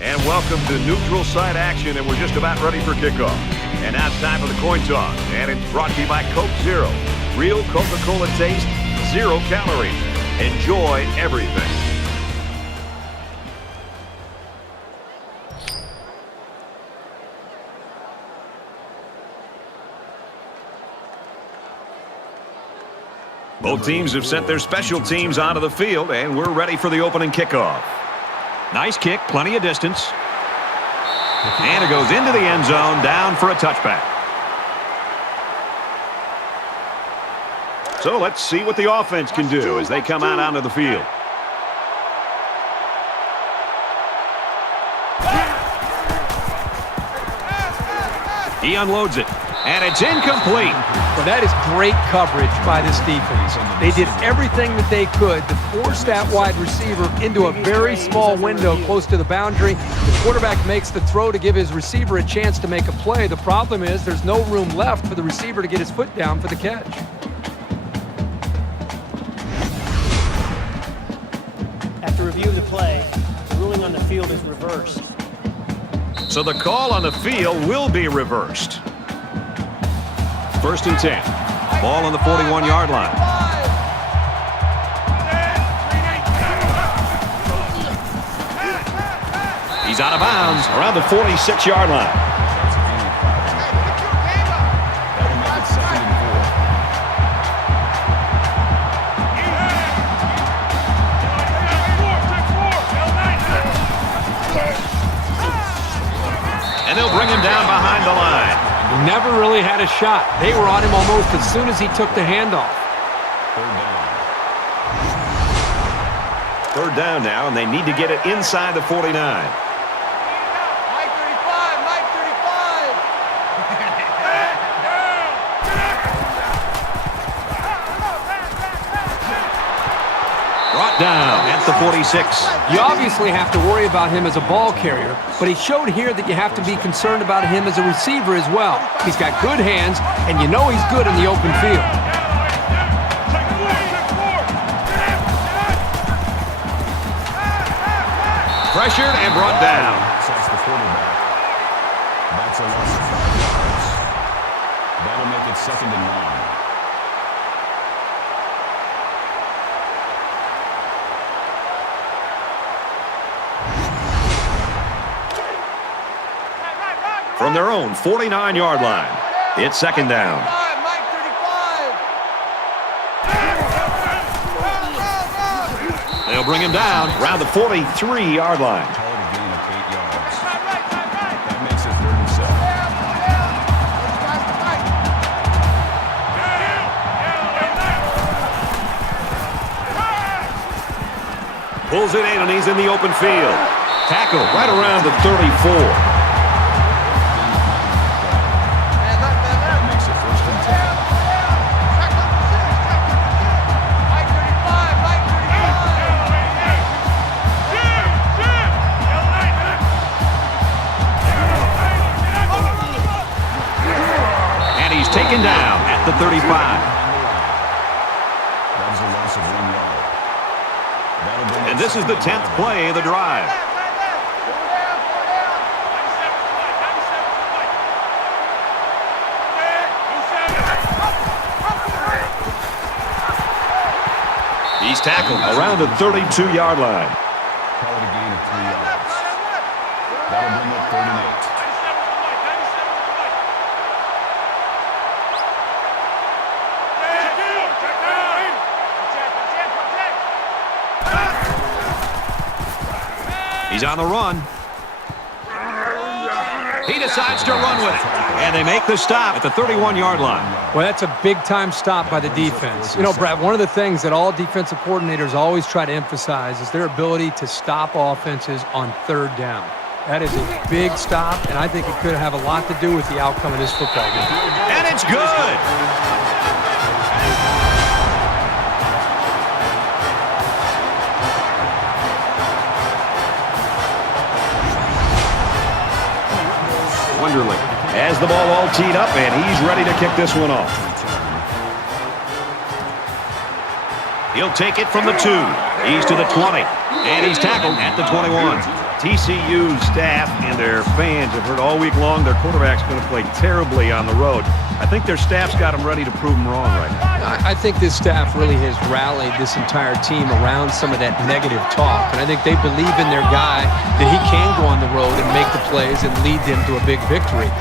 And welcome to neutral site action, and we're just about ready for kickoff. And now it's time for the coin toss, and it's brought to you by Coke Zero. Real Coca-Cola taste, 0 calories. Enjoy everything. Both teams have sent their special teams onto the field, and we're ready for the opening kickoff. Nice kick, plenty of distance. And it goes into the end zone, down for a touchback. So let's see what the offense can do as they come out onto the field. He unloads it, and it's incomplete. Well, that is great coverage by this defense. They did everything that they could to force that wide receiver into a very small window close to the boundary. The quarterback makes the throw to give his receiver a chance to make a play. The problem is there's no room left for the receiver to get his foot down for the catch. After review of the play, the ruling on the field is reversed. So the call on the field will be reversed. 1st and 10. Ball on the 41-yard line. He's out of bounds around the 46-yard line. And they'll bring him down behind the line. He never really had a shot. They were on him almost as soon as he took the handoff. Third down now, and they need to get it inside the 49. Mike 35, Mike 35. Brought down at the 46. You obviously have to worry about him as a ball carrier, but he showed here that you have to be concerned about him as a receiver as well. He's got good hands, and you know he's good in the open field. Pressured and brought down. That's the quarterback. That's a loss of 5 yards. That'll make it 2nd and 1. From their own 49-yard line, it's 2nd down. Mike 35. They'll bring him down around the 43-yard line. Call it a gain of 8 yards. That makes it 3rd and 7. Pulls it in, and he's in the open field. Tackle right around the 34. That makes it 1st and 10. Mike 35, Mike 35. And he's taken down at the 35. That was a loss of 1 yard. And this is the 10th play of the drive. He's tackled around the 32-yard line. Call it a gain of 3 yards. That'll bring up 3rd and 8. He's on the run. He decides to run with it. And they make the stop at the 31-yard line. Well, that's a big-time stop by the defense. You know, Brad, one of the things that all defensive coordinators always try to emphasize is their ability to stop offenses on 3rd down. That is a big stop, and I think it could have a lot to do with the outcome of this football game. And it's good. Wonderlic has the ball all teed up, and he's ready to kick this one off. He'll take it from the 2. He's to the 20, and he's tackled at the 21. TCU staff and their fans have heard all week long their quarterback's going to play terribly on the road. I think their staff's got them ready to prove them wrong right now. I think this staff really has rallied this entire team around some of that negative talk. And I think they believe in their guy, that he can go on the road and make the plays and lead them to a big victory.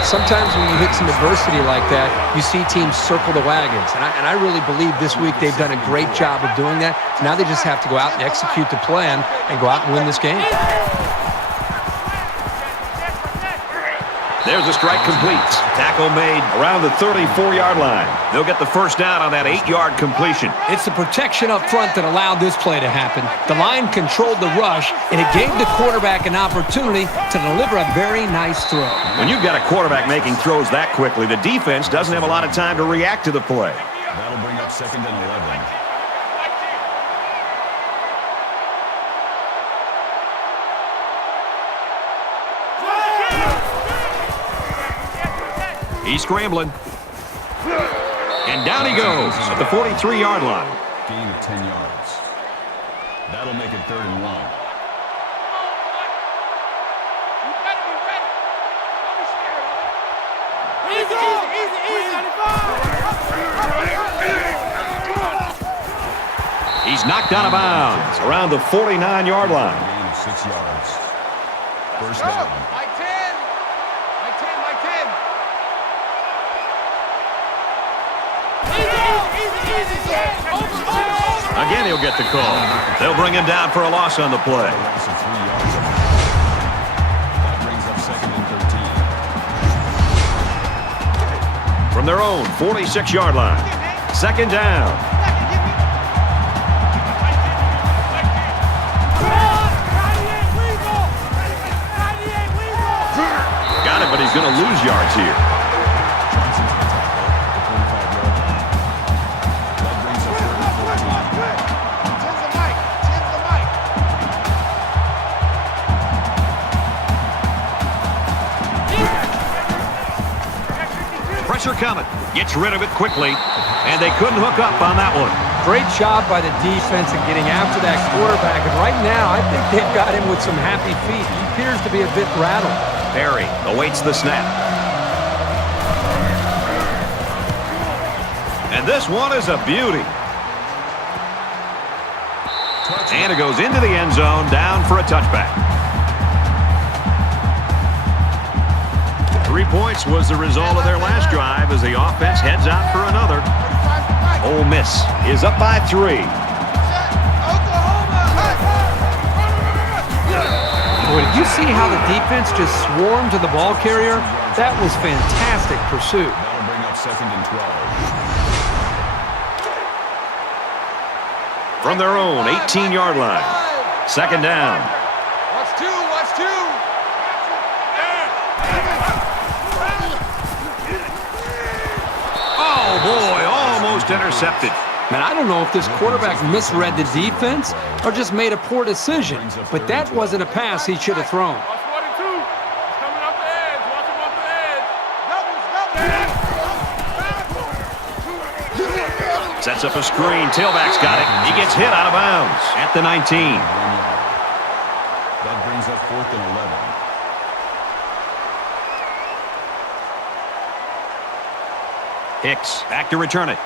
Sometimes when you hit some adversity like that, you see teams circle the wagons. And I really believe this week they've done a great job of doing that. Now they just have to go out and execute the plan and go out and win this game. There's a strike complete. Tackle made around the 34-yard line. They'll get the first down on that 8-yard completion. It's the protection up front that allowed this play to happen. The line controlled the rush, and it gave the quarterback an opportunity to deliver a very nice throw. When you've got a quarterback making throws that quickly, the defense doesn't have a lot of time to react to the play. That'll bring up 2nd and 11. He's scrambling. And down he goes at the 43-yard line. Gain of 10 yards. That'll make it 3rd and 1. He's knocked out of bounds around the 49-yard line. Gain of 6 yards. First down. Like 10. Like 10, like 10. Again, he'll get the call. They'll bring him down for a loss on the play. Loss of 3 yards. That brings up 2nd and 13. From their own 46-yard line. 2nd down. Got it, but he's going to lose yards here. Pressure coming. Gets rid of it quickly. And they couldn't hook up on that one. Great job by the defense in getting after that quarterback. And right now, I think they've got him with some happy feet. He appears to be a bit rattled. Perry awaits the snap. And this one is a beauty. And it goes into the end zone, down for a touchback. 3 points was the result of their last drive as the offense heads out for another. Ole Miss is up by 3. Boy, did you see how the defense just swarmed to the ball carrier? That was fantastic pursuit. That'll bring up 2nd and 12. From their own 18-yard line. 2nd down. Watch 2, watch 2. Oh, boy, almost intercepted. Man, I don't know if this quarterback misread the defense or just made a poor decision, but that wasn't a pass he should have thrown. Watch 1 and 2. He's coming off the edge. Watch him off the edge. Sets up a screen. Tailback's got it. He gets hit out of bounds at the 19. That brings up 4th and 11. Hicks back to return it.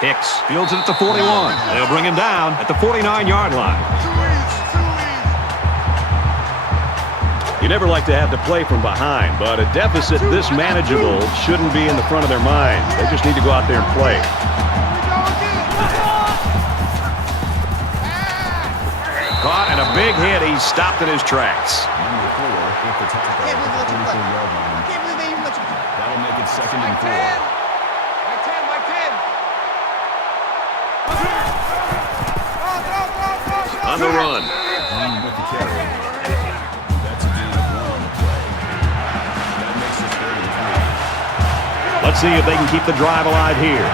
Hicks fields it at the 41. They'll bring him down at the 49-yard line. You never like to have to play from behind, but a deficit this manageable shouldn't be in the front of their minds. They just need to go out there and play. Caught and a big hit. He's stopped in his tracks. Number 4 with the tackle at the 34-yard line. That'll make it 2nd and 4. Like 10, like 10. On the run. Green with the carry. That's a gain of 1 on the play. That makes it 3rd and 3. Let's see if they can keep the drive alive here.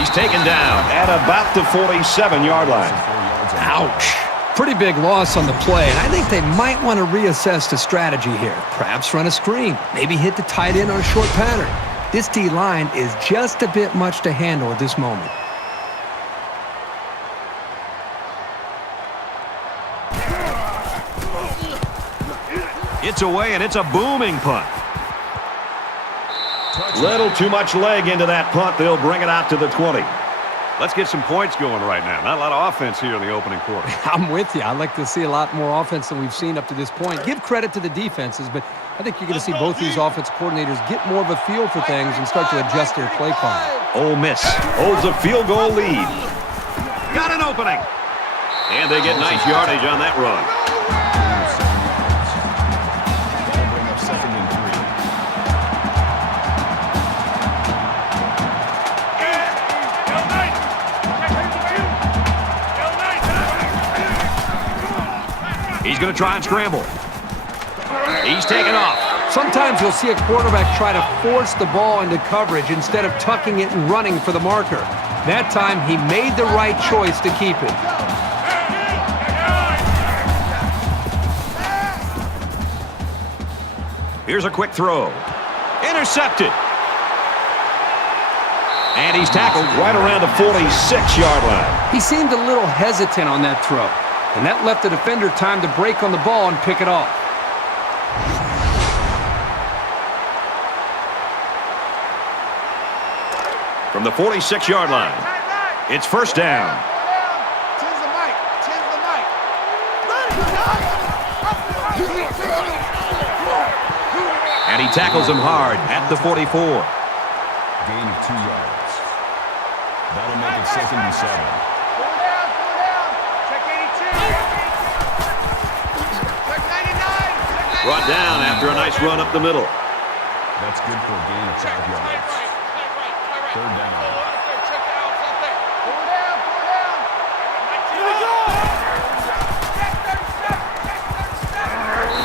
He's taken down at about the 47-yard line. Ouch. Pretty big loss on the play, and I think they might want to reassess the strategy here. Perhaps run a screen, maybe hit the tight end on a short pattern. This D-line is just a bit much to handle at this moment. It's away, and it's a booming punt. Little too much leg into that punt. They'll bring it out to the 20. Let's get some points going right now. Not a lot of offense here in the opening quarter. I'm with you. I'd like to see a lot more offense than we've seen up to this point. Give credit to the defenses, but I think you're going to see both these offense coordinators get more of a feel for things and start to adjust their play calling. Ole Miss holds a field goal lead. Got an opening. And they get nice yardage on that run. That'll bring up 2nd and 3. He's going to try and scramble. He's taken off. Sometimes you'll see a quarterback try to force the ball into coverage instead of tucking it and running for the marker. That time, he made the right choice to keep it. Here's a quick throw. Intercepted. And he's tackled right around the 46-yard line. He seemed a little hesitant on that throw, and that left the defender time to break on the ball and pick it off. From the 46-yard line, it's first down. And he tackles him hard at the 44. Gain of 2 yards. That'll make it 2nd and 7. Brought down after a nice run up the middle. That's good for a gain of 5 yards. 3rd down.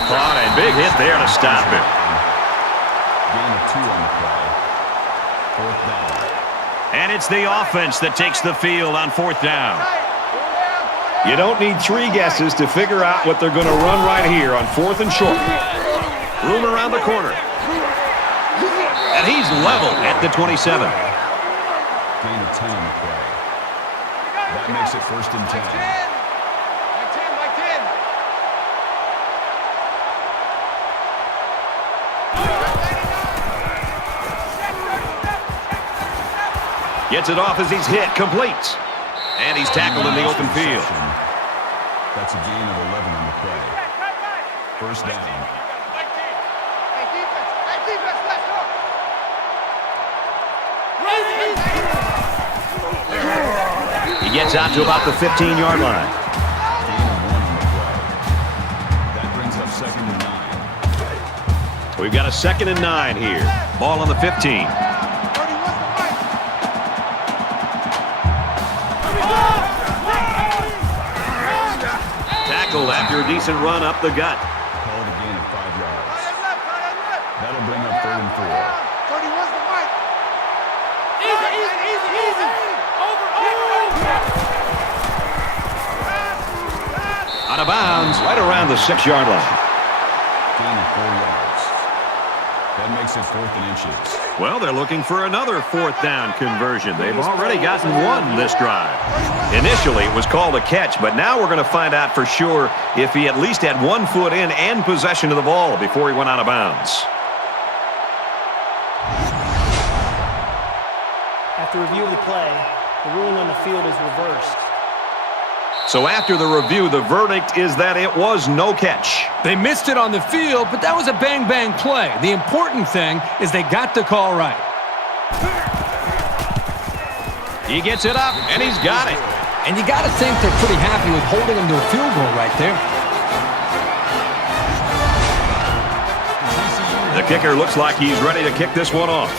Caught a big hit there to stop it. Gain of 2 on the play. 4th down. And it's the offense that takes the field on 4th down. You don't need 3 guesses to figure out what they're going to run right here on 4th and short. Room around the corner. And he's level at the 27. Gain of 10 on the play. That makes it 1st and 10. Gets it off as he's hit. Complete. And he's tackled in the open field. That's a gain of 11 on the play. 1st down. He gets out to about the 15-yard line. Gain of 1 on the play. That brings up 2nd and 9. We've got a 2nd and 9 here. Ball on the 15. Tackled after a decent run up the gut. Call it a gain of 5 yards. That'll bring up 3rd and 4. Out of bounds, right around the 6-yard line. Gain of 4 yards. That makes it 4th and inches. Well, they're looking for another 4th down conversion. They've already gotten one this drive. Initially, it was called a catch, but now we're going to find out for sure if he at least had 1 foot in and possession of the ball before he went out of bounds. After review of the play, the ruling on the field is reversed. So after the review, the verdict is that it was no catch. They missed it on the field, but that was a bang-bang play. The important thing is they got the call right. He gets it up, and he's got it. And you got to think they're pretty happy with holding him to a field goal right there. The kicker looks like he's ready to kick this one off.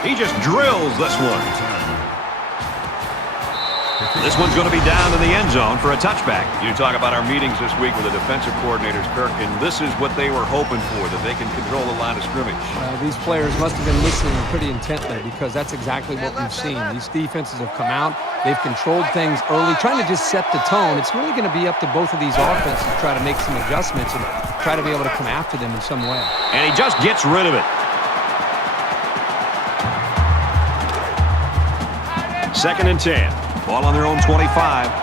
He just drills this one. This one's going to be down in the end zone for a touchback. You talk about our meetings this week with the defensive coordinators, Kirk, and this is what they were hoping for, that they can control the line of scrimmage. These players must have been listening pretty intently because that's exactly what we've seen. These defenses have come out. They've controlled things early, trying to just set the tone. It's really going to be up to both of these offenses to try to make some adjustments and try to be able to come after them in some way. And he just gets rid of it. Second and 10. Ball on their own 25.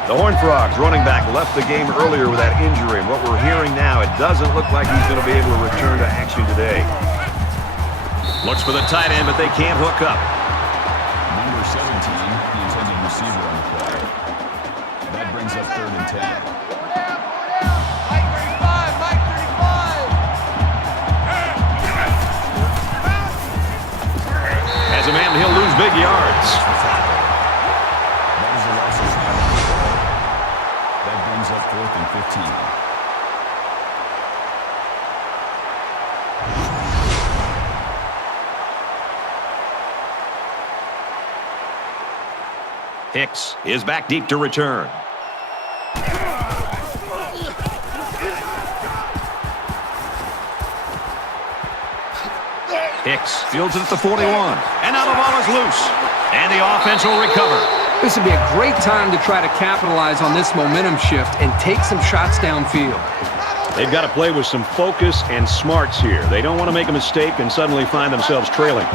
The Horned Frogs running back left the game earlier with that injury. And what we're hearing now, it doesn't look like he's going to be able to return to action today. Looks for the tight end, but they can't hook up. Number 17, the intended receiver on the play. That brings up 3rd and 10. As a man, he'll lose big yards. Up 4th and 15. Hicks is back deep to return. Hicks fields it at the 41. And now the ball is loose. And the offense will recover. This would be a great time to try to capitalize on this momentum shift and take some shots downfield. They've got to play with some focus and smarts here. They don't want to make a mistake and suddenly find themselves trailing.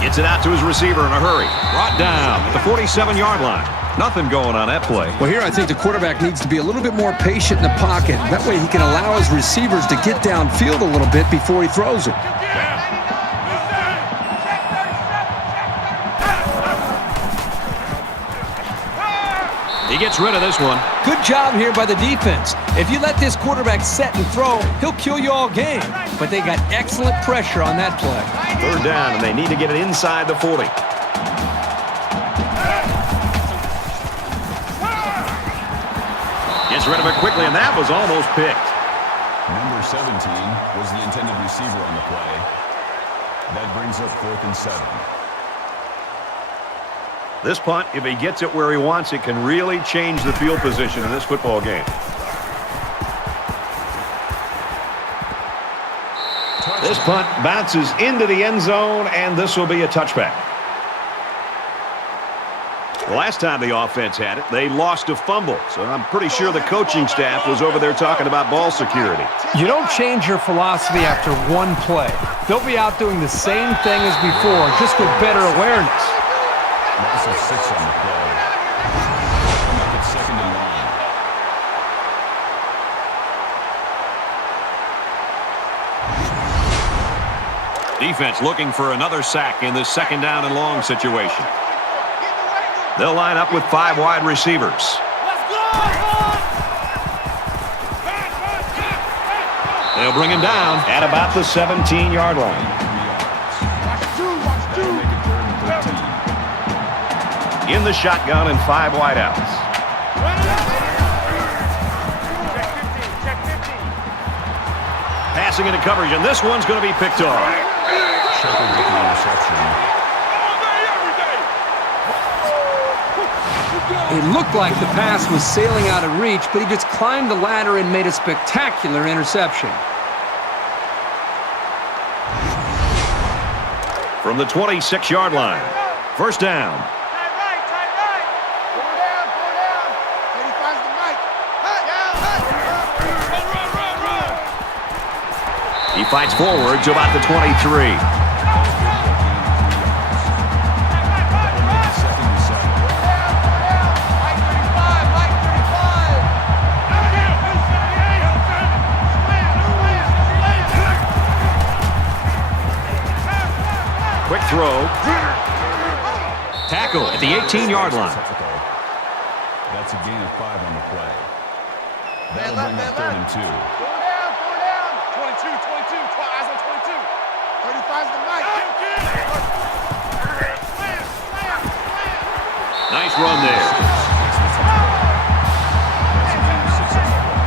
Gets it out to his receiver in a hurry. Brought down at the 47-yard line. Nothing going on that play. Well, here I think the quarterback needs to be a little bit more patient in the pocket. That way he can allow his receivers to get downfield a little bit before he throws it. He gets rid of this one. Good job here by the defense. If you let this quarterback set and throw, he'll kill you all game. But they got excellent pressure on that play. 3rd down, and they need to get it inside the 40. Gets rid of it quickly, and that was almost picked. Number 17 was the intended receiver on the play. That brings up 4th and 7. This punt, if he gets it where he wants it, can really change the field position in this football game. This punt bounces into the end zone, and this will be a touchback. The last time the offense had it, they lost a fumble. So I'm pretty sure the coaching staff was over there talking about ball security. You don't change your philosophy after one play. They'll be out doing the same thing as before, just with better awareness. Loss of 6 on the play. Make it 2nd and 1. Defense looking for another sack in this 2nd down and long situation. They'll line up with 5 wide receivers. They'll bring him down At about the 17-yard line. That'll make it 3rd and 13. In the shotgun and 5 wideouts. Passing into coverage, and this one's going to be picked off. Shepard with the interception. It looked like the pass was sailing out of reach, but he just climbed the ladder and made a spectacular interception. From the 26-yard line. 1st down. He fights forward to about the 23. Quick throw. Tackle at the 18-yard line. That's a gain of 5 on the play. That'll bring up 3rd and 2. 22, eyes on 22. 35's the mic. Nice run there. That's a gain of 6 on the play.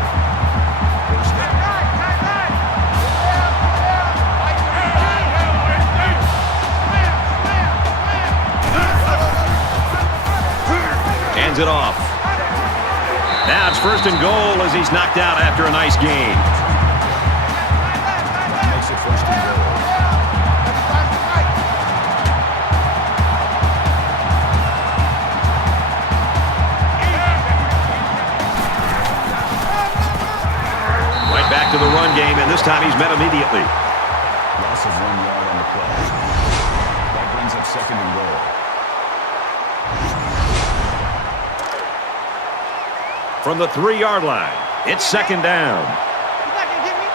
1st down. it off. Now it's first and goal as he's knocked out after a nice gain. That makes it first and goal. Right back to the run game, and this time he's met immediately. Loss of 1 yard on the play. That brings up second and goal. From the 3-yard line, it's second down. You're not gonna get me?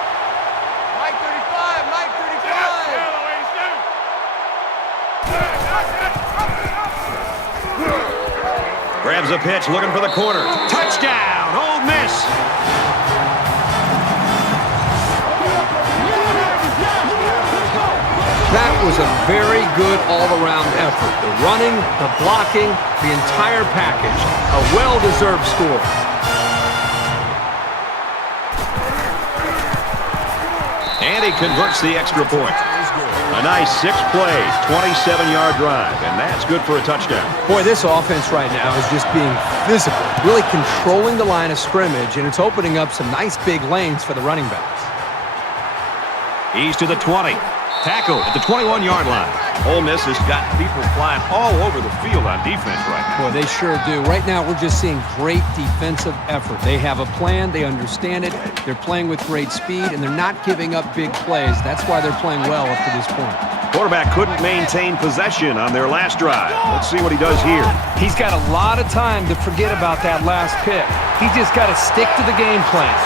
Mike 35, Mike 35. Grabs a pitch, looking for the corner. Touchdown, Ole Miss. That was a very good all-around effort. The running, the blocking, the entire package. A well-deserved score. And he converts the extra point. A nice 6-play, 27-yard drive, and that's good for a touchdown. Boy, this offense right now is just being physical, really controlling the line of scrimmage, and it's opening up some nice big lanes for the running backs. He's to the 20. Tackle at the 21-yard line. Ole Miss has got people flying all over the field on defense right now. Boy, they sure do. Right now, we're just seeing great defensive effort. They have a plan. They understand it. They're playing with great speed, and they're not giving up big plays. That's why they're playing well up to this point. Quarterback couldn't maintain possession on their last drive. Let's see what he does here. He's got a lot of time to forget about that last pick. He's just got to stick to the game plan.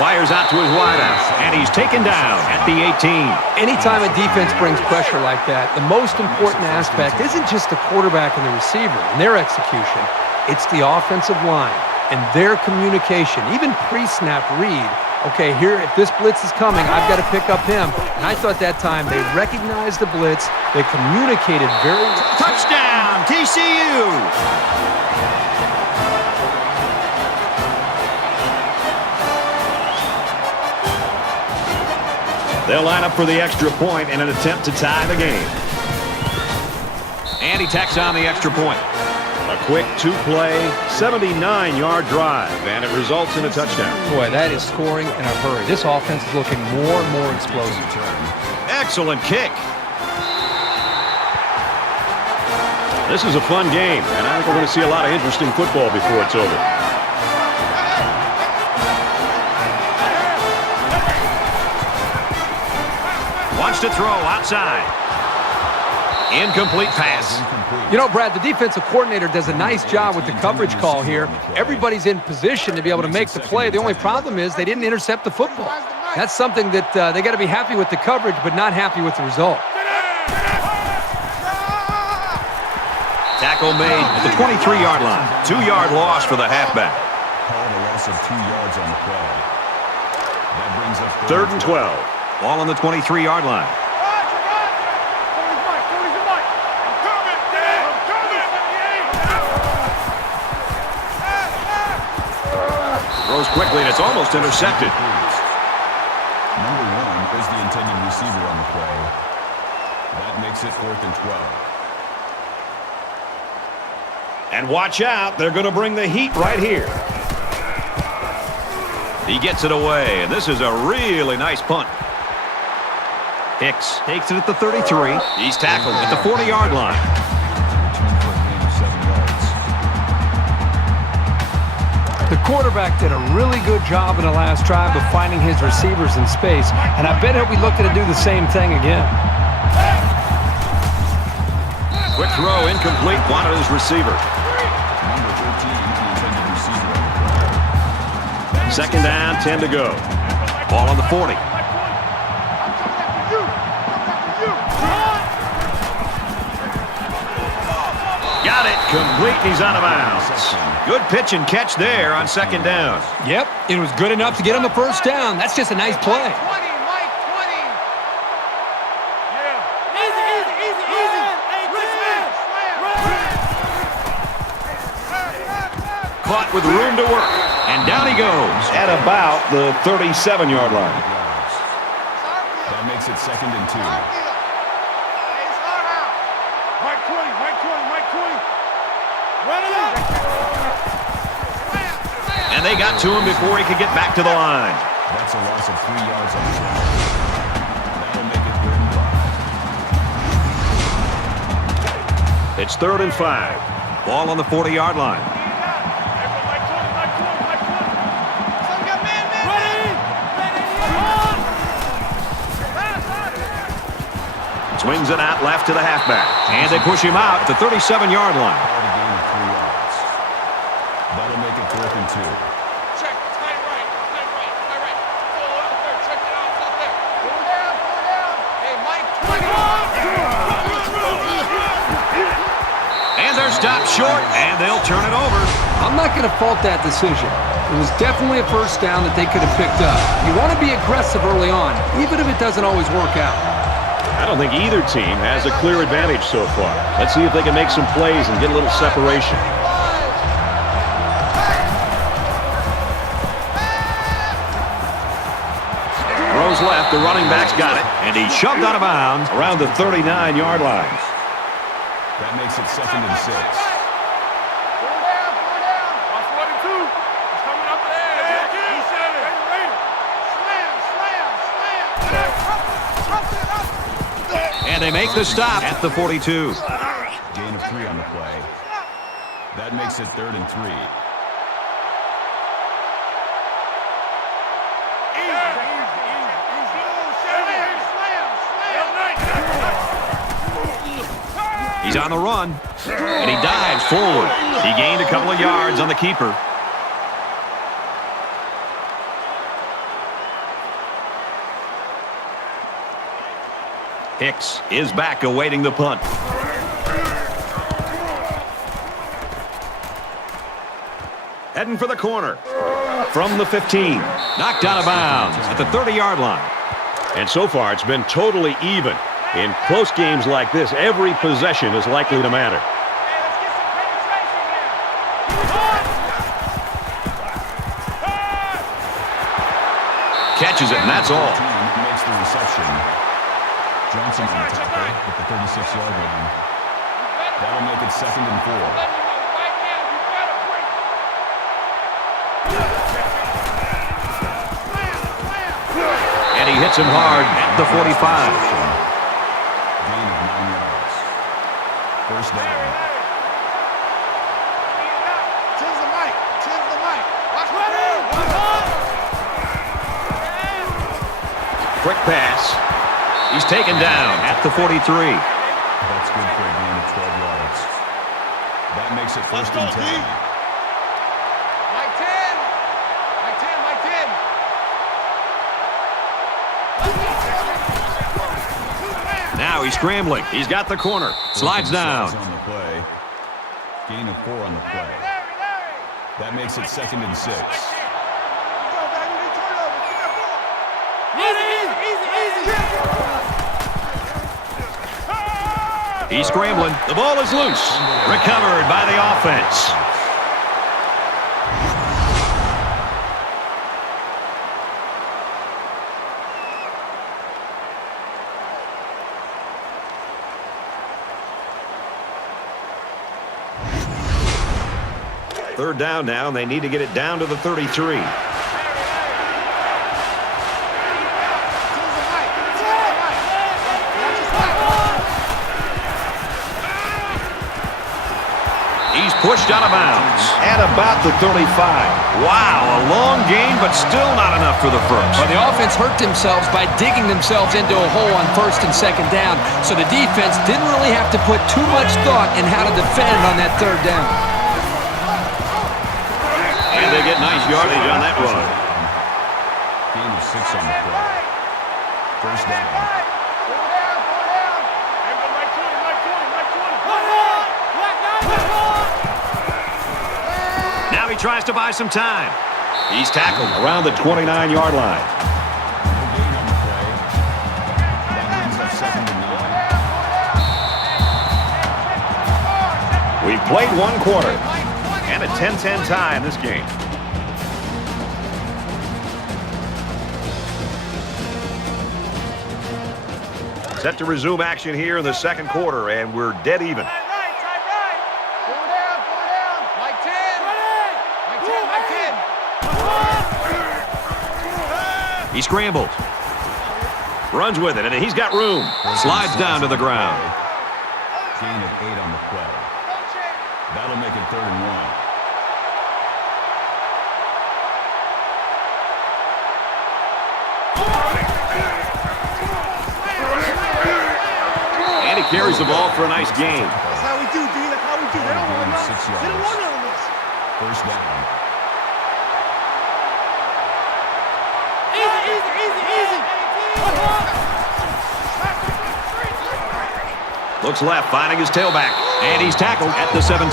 Fires out to his wideout, and he's taken down at the 18. Anytime a defense brings pressure like that, the most important aspect isn't just the quarterback and the receiver and their execution. It's the offensive line and their communication, even pre-snap read. Okay, here, if this blitz is coming, I've got to pick up him. And I thought that time they recognized the blitz. They communicated very well. Touchdown, TCU! They'll line up for the extra point in an attempt to tie the game. And he tacks on the extra point. A quick 2-play, 79-yard drive, and it results in a touchdown. Boy, that is scoring in a hurry. This offense is looking more and more explosive. Excellent kick. This is a fun game, and I think we're going to see a lot of interesting football before it's over. Wants to throw outside. Incomplete pass. You know, Brad, the defensive coordinator does a nice job with the coverage call here. Everybody's in position to be able to make the play. The only problem is they didn't intercept the football. That's something that they got to be happy with the coverage, but not happy with the result. Tackle made at the 23-yard line. 2-yard loss for the halfback. Called a loss of 2 yards on the play. That brings up Third and 12. Ball on the 23-yard line. Throws quickly, and it's almost intercepted. Number 1 is the intended receiver on the play. That makes it 4th and 12. And watch out, they're going to bring the heat right here. He gets it away, and this is a really nice punt. Hicks takes it at the 33. He's tackled at the 40-yard line. Return for a gain of 7 yards. The quarterback did a really good job in the last drive of finding his receivers in space, and I bet he'll be looking to do the same thing again. Quick throw, incomplete, wanted his receiver. Number 13 is the intended receiver on the play. Second down, 10 to go. Ball on the 40. Got it, complete, and he's out of bounds. Good pitch and catch there on second down. Yep, it was good enough to get him the first down. That's just a nice play. 20, Mike 20. Caught with room to work, and down he goes at about the 37-yard line. That makes it 2nd and 2. Mike 20, Mike 20, Mike 20. And they got to him before he could get back to the line. That's a loss of 3 yards on the play. That'll make it 3rd and 5. It's 3rd and 5. Ball on the 40-yard line. Swings it out left to the halfback. And they push him out at the 37-yard line. Hard a gain of 3 yards. That'll make it 4th and 2. Check. Tight right. Full out there. Check it out. It's out there. Pull down. Hey, Mike, 20. And they're stopped short, and they'll turn it over. I'm not going to fault that decision. It was definitely a first down that they could have picked up. You want to be aggressive early on, even if it doesn't always work out. I don't think either team has a clear advantage so far. Let's see if they can make some plays and get a little separation. Throws left, the running back's got it, and he shoved out of bounds around the 39-yard line. That makes it 2nd and 6. Pull down. Watch 1 and 2. He's coming up the edge. He said it. And they make the stop at the 42. Gain of 3 on the play. That makes it 3rd and 3. He's on the run, and he dives forward. He gained a couple of yards on the keeper. Hicks is back awaiting the punt. Heading for the corner. From the 15. Knocked out of bounds at the 30-yard line. And so far, it's been totally even. In close games like this, every possession is likely to matter. Catches it, and that's all. Makes the reception. Johnson on the tackle at the 36-yard line. That'll make it 2nd and 4. And he hits him hard at the 45. Gain of 9 yards. First down. Chin's the mic. Watch Quick pass. He's taken down at the 43. That's good for a gain of 12 yards. That makes it 1st and 10. Mike 10. Now he's scrambling. He's got the corner. Slides down. On the play. Gain of 4 on the play. That makes it 2nd and 6. He's scrambling. The ball is loose. Recovered by the offense. Third down now, and they need to get it down to the 33. He's pushed out of bounds at about the 35. Wow, a long game, but still not enough for the first. Well, the offense hurt themselves by digging themselves into a hole on 1st and 2nd down, so the defense didn't really have to put too much thought in how to defend on that 3rd down. And they get nice yardage on that run. Gain of 6 on the play. First down. Now he tries to buy some time. He's tackled around the 29-yard line. No gain on the play. That brings up 2nd and 9. We've played one quarter and a 10-10 tie in this game. Set to resume action here in the second quarter, and we're dead even. He scrambles. Runs with it, and he's got room. Slides down to the ground. Gain of 8 on the play. That'll make it 3rd and 1. And he carries the ball for a nice gain. That's how we do, D. That's how we do. They don't want to 6 They don't yards. want none of this. First down. Looks left, finding his tailback. And he's tackled at the 17.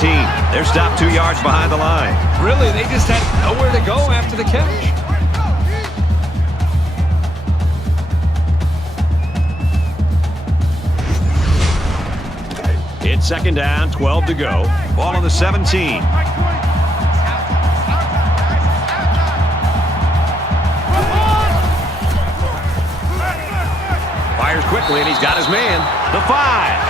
They're stopped 2 yards behind the line. Really, they just had nowhere to go after the catch. It's 2nd down, 12 to go. Ball on the 17. Fires quickly, and he's got his man. The 5.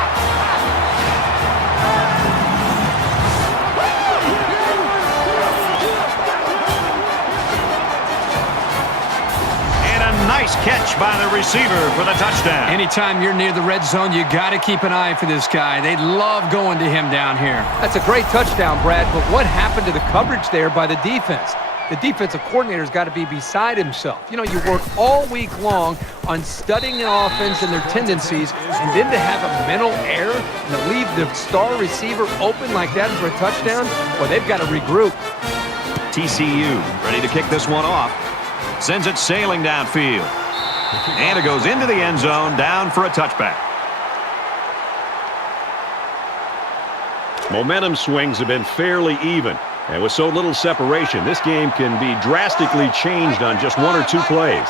And a nice catch by the receiver for the touchdown. Anytime you're near the red zone, you got to keep an eye for this guy. They love going to him down here. That's a great touchdown, Brad, but what happened to the coverage there by the defense? The defensive coordinator's got to be beside himself. You know, you work all week long on studying the offense and their tendencies, and then to have a mental error and to leave the star receiver open like that for a touchdown, well, they've got to regroup. TCU ready to kick this one off. Sends it sailing downfield. And it goes into the end zone, down for a touchback. Momentum swings have been fairly even. And with so little separation, this game can be drastically changed on just 1 or 2 plays.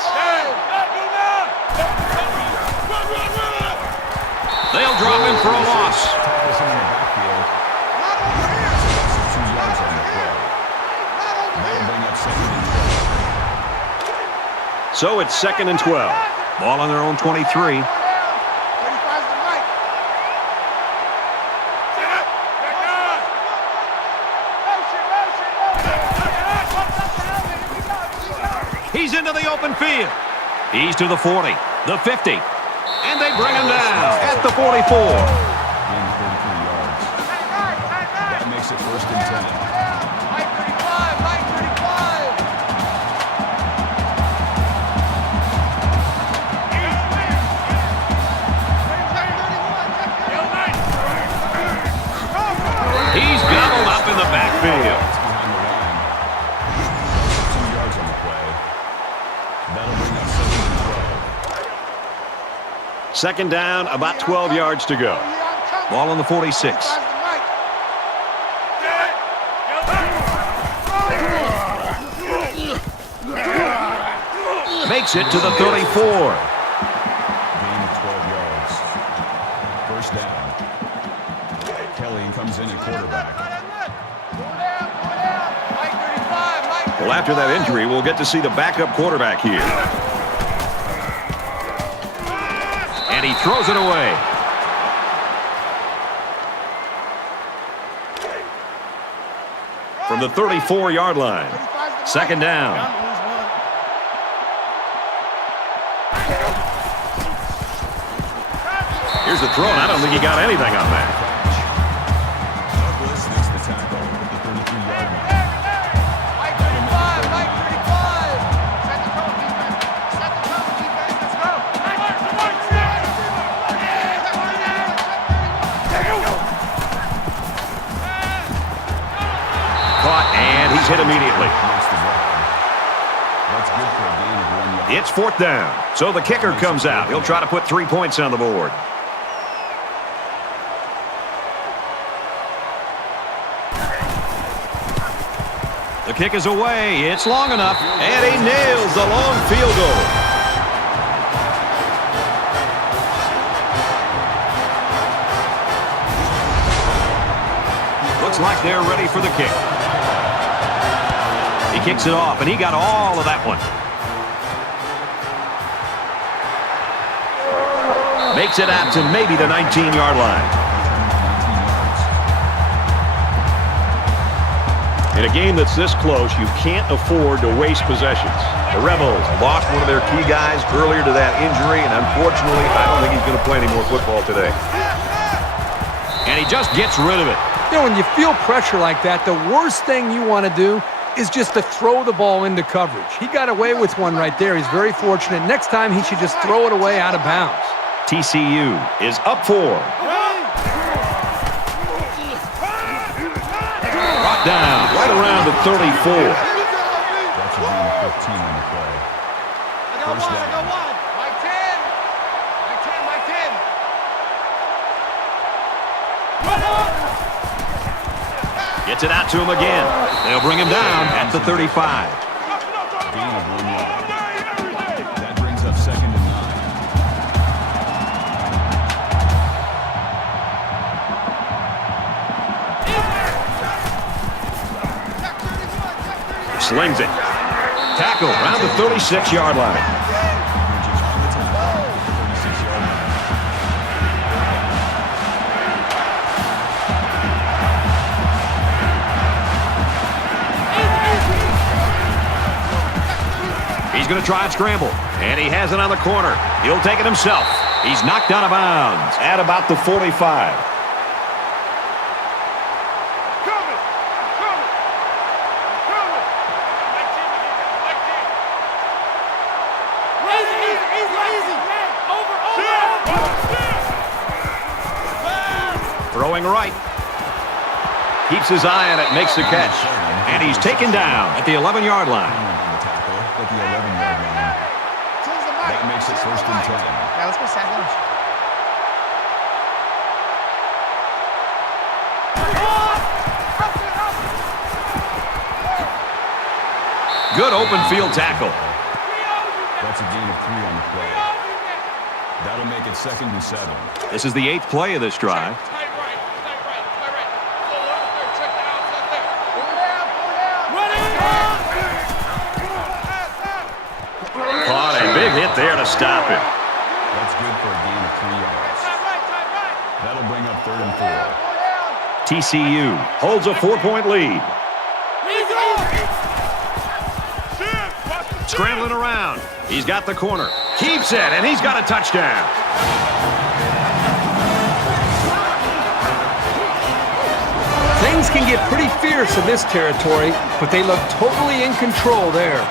They'll drop him for a loss. Tackles him in the backfield. That's 2 yards on the play. That'll bring up 2nd and 12. So it's 2nd and 12. Ball on their own 23. He's into the open field. He's to the 40, the 50, and they bring him down at the 44. Gain 33 yards. That makes it 1st and 10. He's gobbled up in the backfield. It's behind the line. 2 yards on the play. That'll bring up 2nd and 12. 2nd down, about 12 yards to go. Ball on the 46. Makes it to the 34. Gain of 12 yards. First down. Kelly comes in at quarterback. Well, after that injury, we'll get to see the backup quarterback here. And he throws it away. From the 34-yard line. 2nd down. Here's the throw, and I don't think he got anything on that. Douglas makes the tackle at the 33-yard line. Caught, and he's hit immediately. Makes the grab. That's good for a gain of 1 yard. It's 4th down. So the kicker comes out. He'll try to put 3 points on the board. The kick is away. It's long enough. And he nails the long field goal. Looks like they're ready for the kick. He kicks it off, and he got all of that one. Makes it out to maybe the 19-yard line. In a game that's this close, you can't afford to waste possessions. The Rebels lost one of their key guys earlier to that injury, and unfortunately, I don't think he's going to play any more football today. And he just gets rid of it. You know, when you feel pressure like that, the worst thing you want to do is just to throw the ball into coverage. He got away with one right there. He's very fortunate. Next time, he should just throw it away out of bounds. TCU is up 4. Brought down right around the 34. That's a gain of 15 on the play. First down. My 10. My 10. Gets it out to him again. They'll bring him down at the 35. Gain of 1 yard. That brings up 2nd and 9. Slings it. Tackle around the 36-yard line. He's going to try and scramble, and he has it on the corner. He'll take it himself. He's knocked out of bounds at about the 45. Throwing right. Keeps his eye on it, makes the catch. And he's taken down at the 11-yard line. At the 11-yard line. That makes it 1st and 10. Yeah, let's go sack lunch. Good open field tackle. That's a gain of 3 on the play. That'll make it 2nd and 7. This is the 8th play of this drive. Tight right. Full out there. Check that out. There. Caught a big hit there to stop him. That's good for a gain of 3 yards. That'll bring up 3rd and 4. TCU holds a 4-point lead. Scrambling around. He's got the corner. Keeps it, and he's got a touchdown. Things can get pretty fierce in this territory, but they look totally in control there.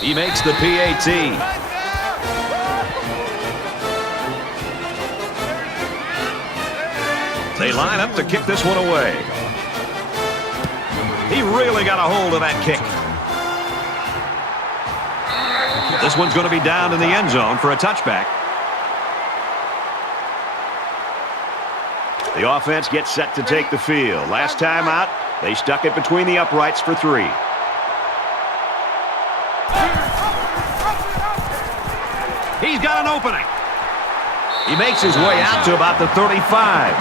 He makes the PAT. They line up to kick this one away. He really got a hold of that kick. This one's going to be down in the end zone for a touchback. The offense gets set to take the field. Last time out, they stuck it between the uprights for 3. He's got an opening. He makes his way out to about the 35.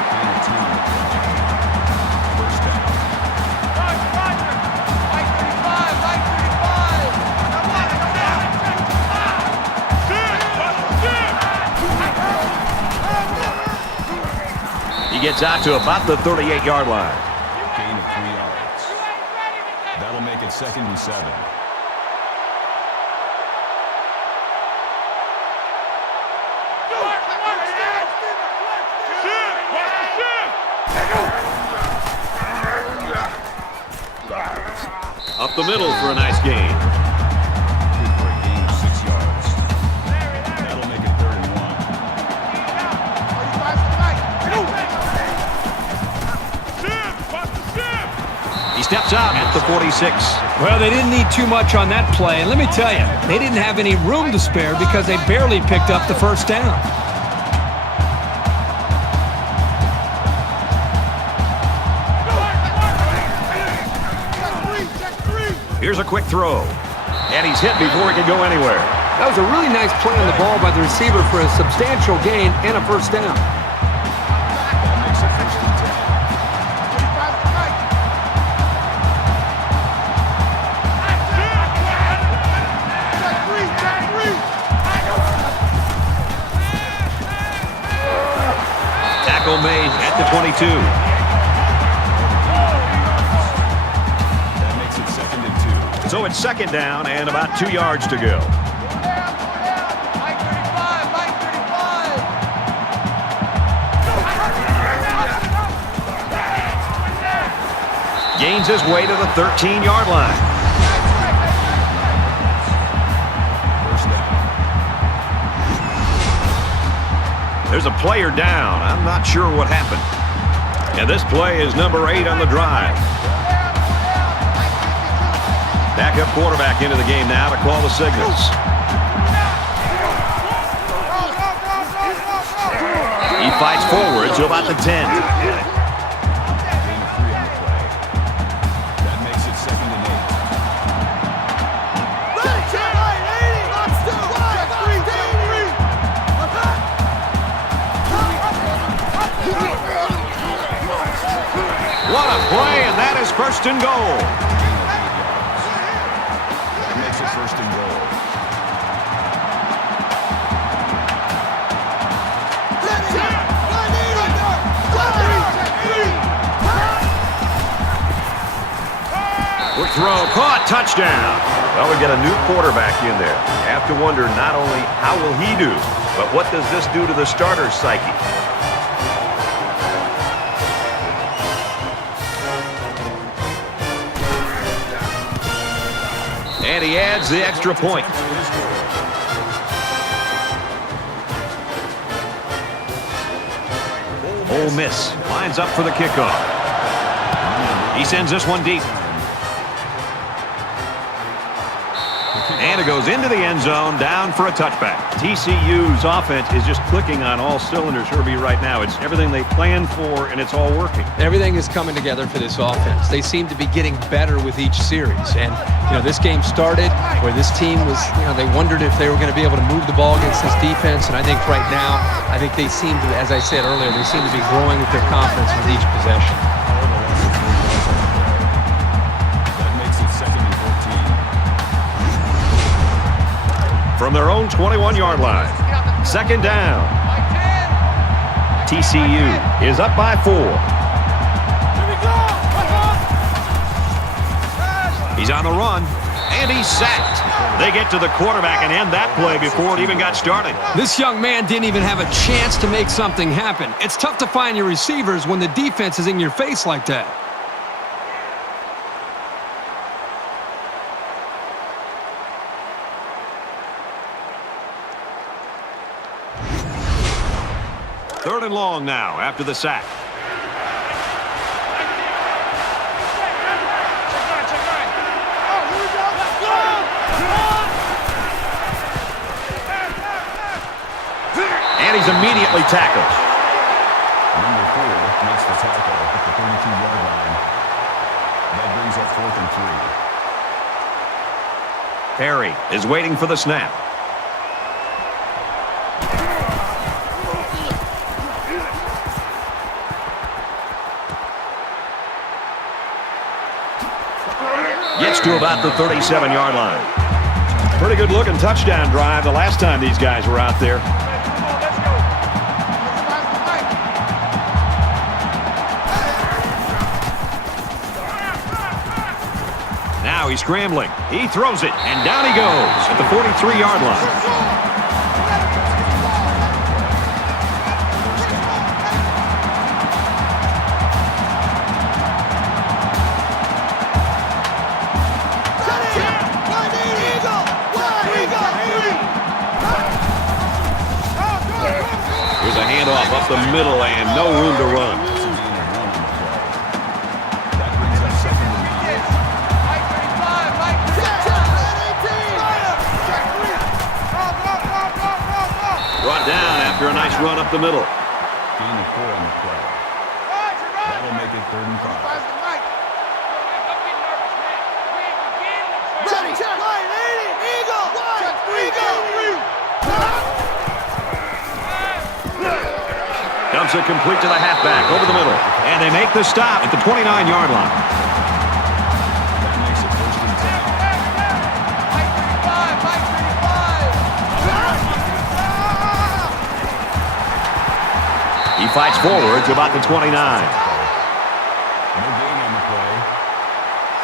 He gets out to about the 38-yard line. Gain of 3 yards. That'll make it 2nd and 7. Up the middle for a nice gain. Good for a gain of 6 yards. That'll make it 3rd and 1. He steps out at the 46. Well, they didn't need too much on that play. And let me tell you, they didn't have any room to spare because they barely picked up the first down. Here's a quick throw. And he's hit before he can go anywhere. That was a really nice play on the ball by the receiver for a substantial gain and a first down. That makes it 1st and 10. made at the 22. That makes it 2nd and 2. So it's 2nd down and about 2 yards to go. Gains his way to the 13-yard line. First down. There's a player down. I'm not sure what happened. And this play is number 8 on the drive. Backup quarterback into the game now to call the signals. He fights forward to about the 10. What a play, and that is 1st and goal. That makes it 1st and goal. Quick throw, caught, touchdown. Well, we get a new quarterback in there. You have to wonder not only how will he do, but what does this do to the starter's psyche? And he adds the extra point. Ole Miss lines up for the kickoff. He sends this one deep. And it goes into the end zone, down for a touchback. TCU's offense is just clicking on all cylinders, Herbie, right now. It's everything they planned for, and it's all working. Everything is coming together for this offense. They seem to be getting better with each series. And, this game started where this team was, they wondered if they were going to be able to move the ball against this defense. And I think right now, they seem to, as I said earlier, they seem to be growing with their confidence with each possession. That makes it 2nd and 14. From their own 21-yard line, 2nd down. TCU is up by 4. He's on the run, and he's sacked. They get to the quarterback and end that play before it even got started. This young man didn't even have a chance to make something happen. It's tough to find your receivers when the defense is in your face like that. Third and long now after the sack. And he's immediately tackled. Number 4 makes the tackle at the 32-yard line. That brings up 4th and 3. Perry is waiting for the snap. Gets to about the 37-yard line. Pretty good looking touchdown drive the last time these guys were out there. Now he's scrambling. He throws it, and down he goes at the 43-yard line. Here's a handoff up the middle and no room to run. That brings up 2nd and 9. Brought down after a nice run up the middle. Gain of 4 on the play. That'll make it 3rd and 5. Dumps it complete to the halfback over the middle. And they make the stop at the 29-yard line. That makes it 1st and 10. He fights forward to about the 29. No gain on the play.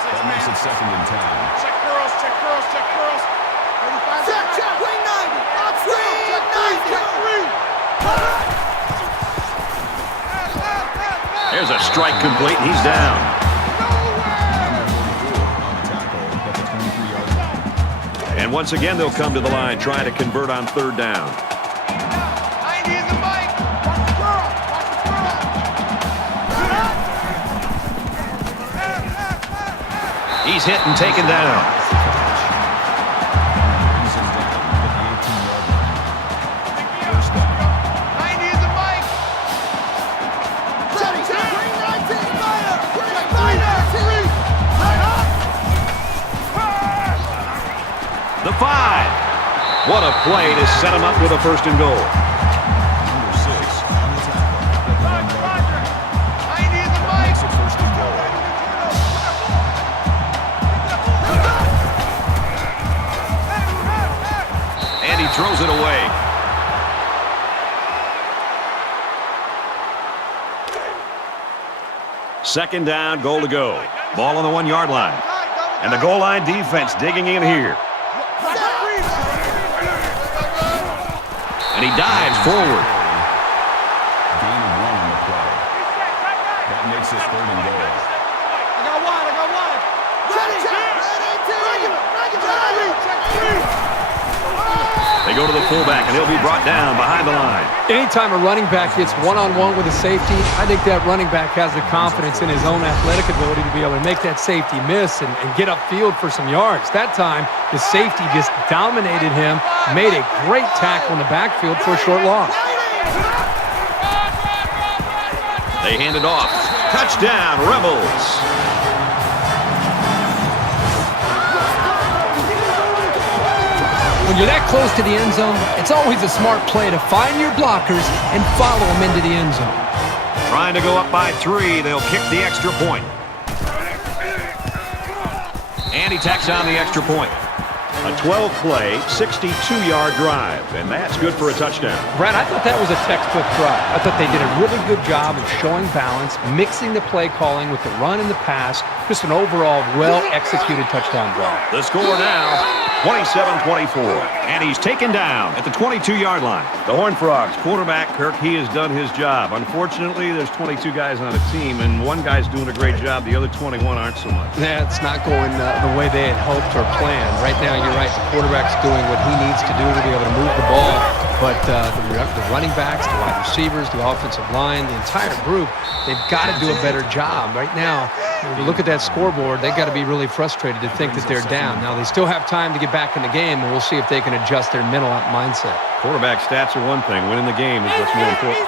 That makes it 2nd and 10. Check curls, check curls, check curls. 35. Check. Wing 90. Check 90. There's a strike complete. He's down. And once again, they'll come to the line trying to convert on 3rd down. 90 is the mic. Watch the curl. Watch the curl. He's hit and taken down. The 5. What a play to set him up with a 1st and goal. Number 6 on the tackle. Makes it 1st and goal. And he throws it away. Second down, goal to go. Ball on the 1-yard line. And the goal line defense digging in here. And he dives forward. Gain of 1 on the play. That makes it 3rd and goal. I got wide. They go to the fullback, and he'll be brought down behind the line. Anytime a running back gets one-on-one with a safety, I think that running back has the confidence in his own athletic ability to be able to make that safety miss and get upfield for some yards. That time, the safety just dominated him, made a great tackle in the backfield for a short loss. They hand it off. Touchdown, Rebels. When you're that close to the end zone, it's always a smart play to find your blockers and follow them into the end zone. Trying to go up by 3. They'll kick the extra point. And he tacks on the extra point. A 12-play, 62-yard drive, and that's good for a touchdown. Brad, I thought that was a textbook drive. I thought they did a really good job of showing balance, mixing the play calling with the run and the pass. Just an overall well-executed touchdown drive. The score now, 27-24. And he's taken down at the 22-yard line. The Horned Frogs quarterback, Kirk, he has done his job. Unfortunately, there's 22 guys on a team, and one guy's doing a great job. The other 21 aren't so much. That's not going the way they had hoped or planned. Right now, you're right. The quarterback's doing what he needs to do to be able to move the ball. But the running backs, the wide receivers, the offensive line, the entire group, they've got to do a better job. Right now, when you look at that scoreboard, they've got to be really frustrated to think that they're down. Now, they still have time to get back in the game, and we'll see if they can adjust their mental mindset. Quarterback stats are one thing. Winning the game is what's more important.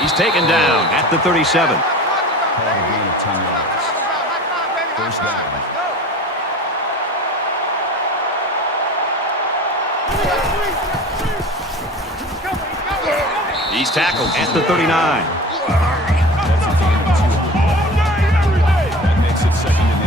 He's taken down at the 37. Call a gain of 10 yards. 1st down. He's tackled at the 39. That's a gain of 2. That makes it 2nd and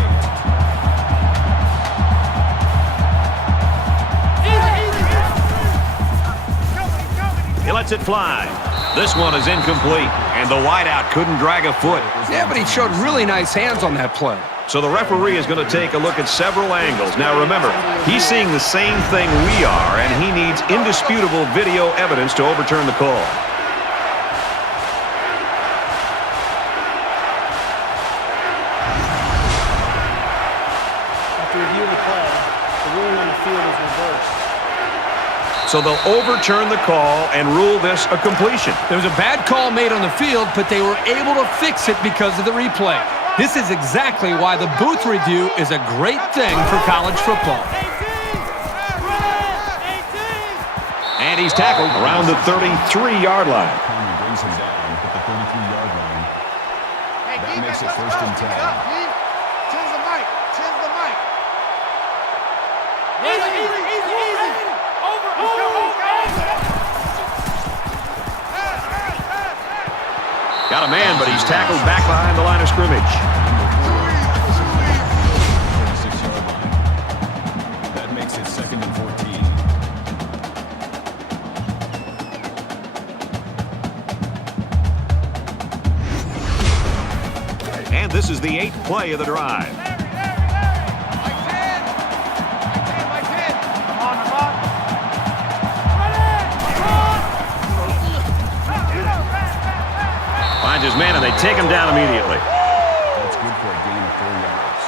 8. He lets it fly. This one is incomplete, and the wideout couldn't drag a foot. Yeah, but he showed really nice hands on that play. So the referee is going to take a look at several angles. Now remember, he's seeing the same thing we are, and he needs indisputable video evidence to overturn the call. After reviewing the play, the ruling on the field is reversed. So they'll overturn the call and rule this a completion. There was a bad call made on the field, but they were able to fix it because of the replay. This is exactly why the booth review is a great thing for college football. And he's tackled around the 33-yard line. Conley brings him down at the 33-yard line. That makes it 1st and 10. Chin's the mic. Chin's the mic. Easy. Over. Got a man, but he's tackled back behind the line of scrimmage. 36-yard line. That makes it 2nd and 14. This is the 8th play of the drive. Finds his man, and they take him down immediately. That's good for a gain of 4 yards.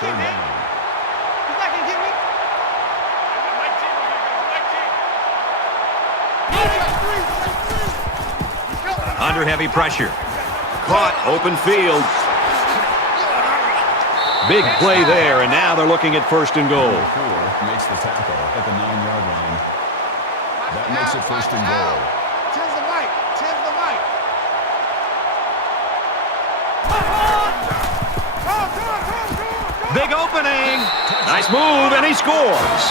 Third down. Under heavy pressure. Caught, open field. Big play there, and now they're looking at 1st and goal. 4 makes the tackle at the 9-yard line. That makes it 1st and goal. Big opening. Nice move, and he scores.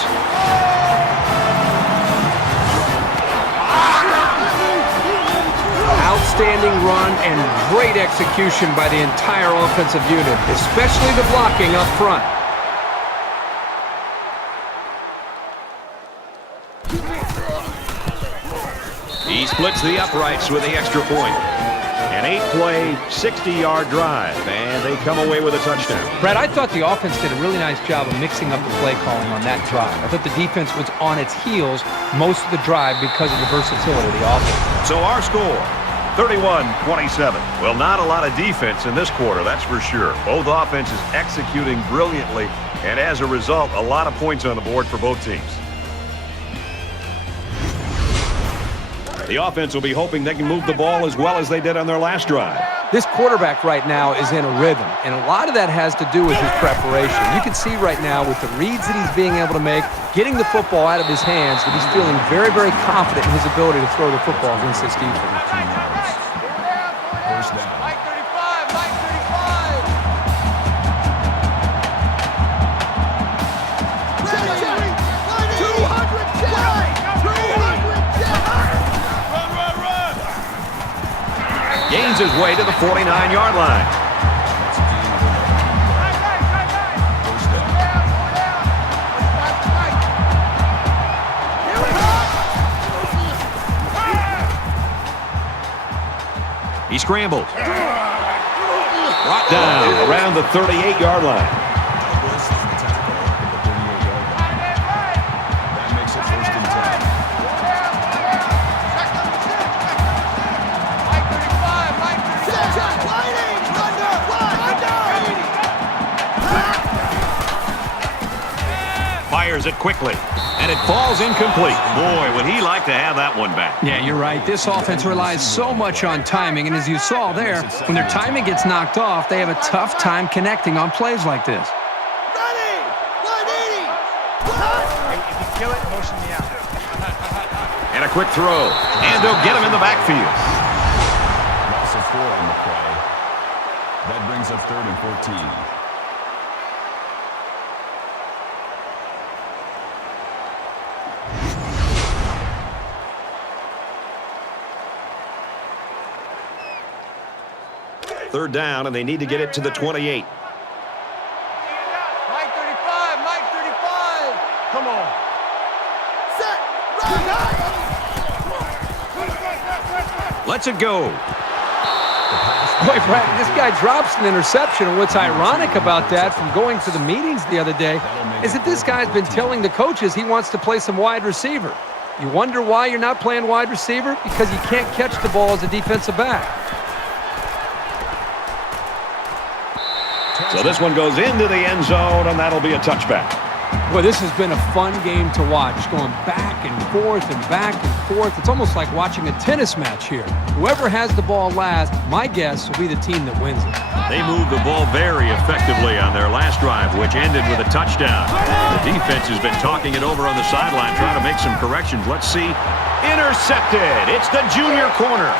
Outstanding run and great execution by the entire offensive unit, especially the blocking up front. He splits the uprights with the extra point. An 8-play, 60-yard drive, and they come away with a touchdown. Brad, I thought the offense did a really nice job of mixing up the play calling on that drive. I thought the defense was on its heels most of the drive because of the versatility of the offense. So our score, 31-27. Well, not a lot of defense in this quarter, that's for sure. Both offenses executing brilliantly, and as a result, a lot of points on the board for both teams. The offense will be hoping they can move the ball as well as they did on their last drive. This quarterback right now is in a rhythm, and a lot of that has to do with his preparation. You can see right now with the reads that he's being able to make, getting the football out of his hands, that he's feeling very, very confident in his ability to throw the football against this defense. First down. Mike 35, Mike 35. Gains his way to the 49-yard line. That's a gain of 11. First down. He scrambles. Brought down around the 38-yard line. This is the tackle at the 38-yard line. That makes it 1st and 10. Mike 35, Mike 35. Fires it quickly, and it falls incomplete. Boy, would he like to have that one back. Yeah, you're right. This offense relies so much on timing, and as you saw there, when their timing gets knocked off, they have a tough time connecting on plays like this. And a quick throw, and they'll get him in the backfield. Loss of 4 on the play. That brings up 3rd and 14. Third down, and they need to get it to the 28. Mike 35, Mike 35. Come on. Lets it go. Boy, Brad, this guy drops an interception, and what's ironic about that from going to the meetings the other day is that this guy's been telling the coaches he wants to play some wide receiver. You wonder why you're not playing wide receiver? Because you can't catch the ball as a defensive back. So this one goes into the end zone, and that'll be a touchback. Boy, this has been a fun game to watch, going back and forth and back and forth. It's almost like watching a tennis match here. Whoever has the ball last, my guess, will be the team that wins it. They moved the ball very effectively on their last drive, which ended with a touchdown. The defense has been talking it over on the sideline, trying to make some corrections. Let's see. Intercepted. It's the junior corner.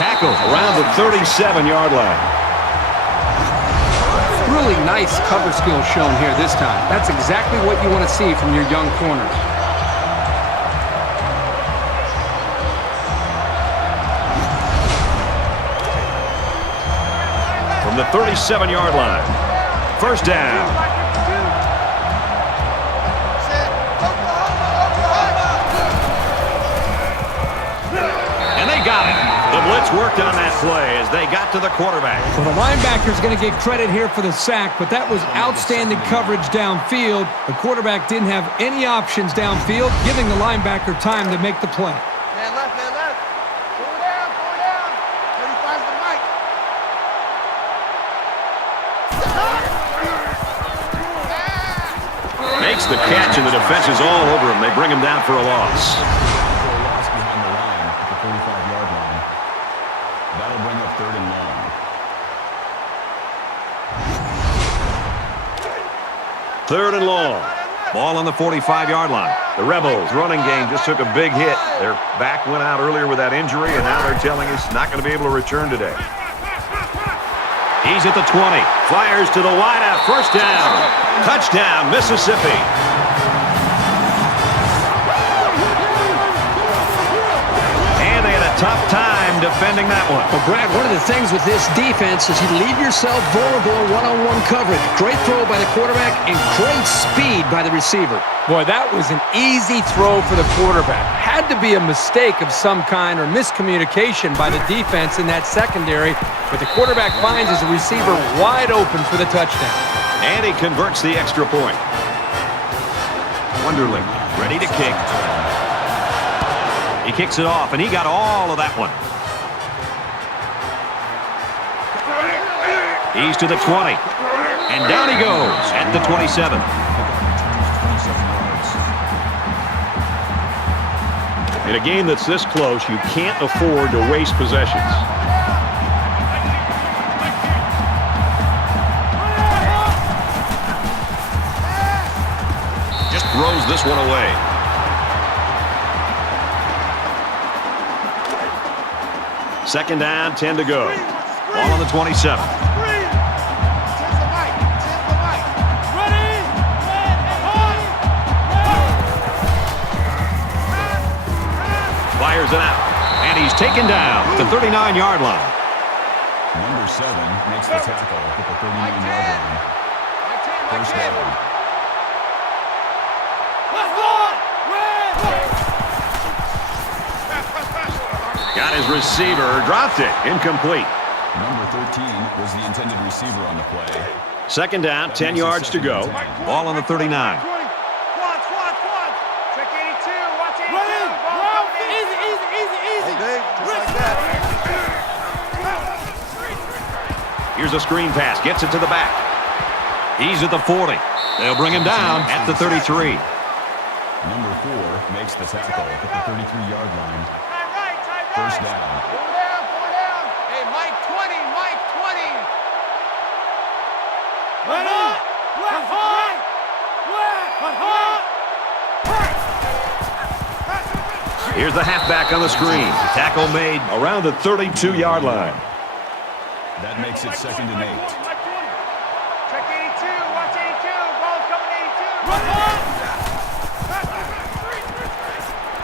Tackle around the 37-yard line. Really nice cover skills shown here this time. That's exactly what you want to see from your young corners. From the 37-yard line. First down. And they got it. The The blitz worked on that play as they got to the quarterback. Well, the linebacker's going to get credit here for the sack, but that was outstanding coverage downfield. The quarterback didn't have any options downfield, giving the linebacker time to make the play. Man left, man left. Go down, go down. 35's the mic. Makes the catch, and the defense is all over him. They bring him down for a loss. Behind the line at the 45-yard line. That'll bring up 3rd and long. Third and long. Ball on the 45-yard line. The Rebels' running game just took a big hit. Their back went out earlier with that injury, and now they're telling us not going to be able to return today. He's at the 20. Fires to the wideout. First down. Touchdown, Mississippi. And they had a tough time defending that one. Well, Brad, one of the things with this defense is you leave yourself vulnerable in one-on-one coverage. Great throw by the quarterback and great speed by the receiver. Boy, that was an easy throw for the quarterback. Had to be a mistake of some kind or miscommunication by the defense in that secondary, but the quarterback finds his receiver wide open for the touchdown. And he converts the extra point. Wonderlic ready to kick. He kicks it off, and he got all of that one. He's to the 20. And down he goes at the 27. In a game that's this close, you can't afford to waste possessions. Just throws this one away. Second down, 10 to go. Ball on the 27. Fires it out. And he's taken down at the 39-yard line. Number 7 makes the tackle at the 39-yard line. First down. Got his receiver, dropped it, incomplete. Number 13 was the intended receiver on the play. Second down, 10 yards to go. Ball on the 39. Quads. Check 82. Watch 82. Ball coming in. Easy. Just like that. Here's a screen pass, gets it to the back. He's at the 40. They'll bring him down at the 33. Number 4 makes the tackle at the 33-yard line. First down. Four down. Hey, Mike 20. Here's the halfback on the screen. Tackle made around the 32-yard line. That makes it 2nd and 8. Check 82. Watch 82. Ball's coming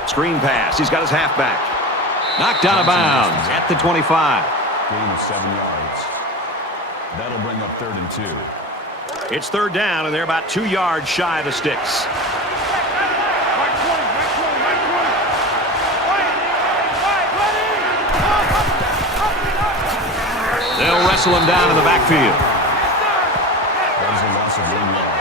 82. Screen pass. He's got his halfback. Knocked out of bounds at the 25. Gain of 7 yards. That'll bring up 3rd and 2. It's third down, and they're about 2 yards shy of the sticks. They'll wrestle him down in the backfield. That is a loss of 1 yard.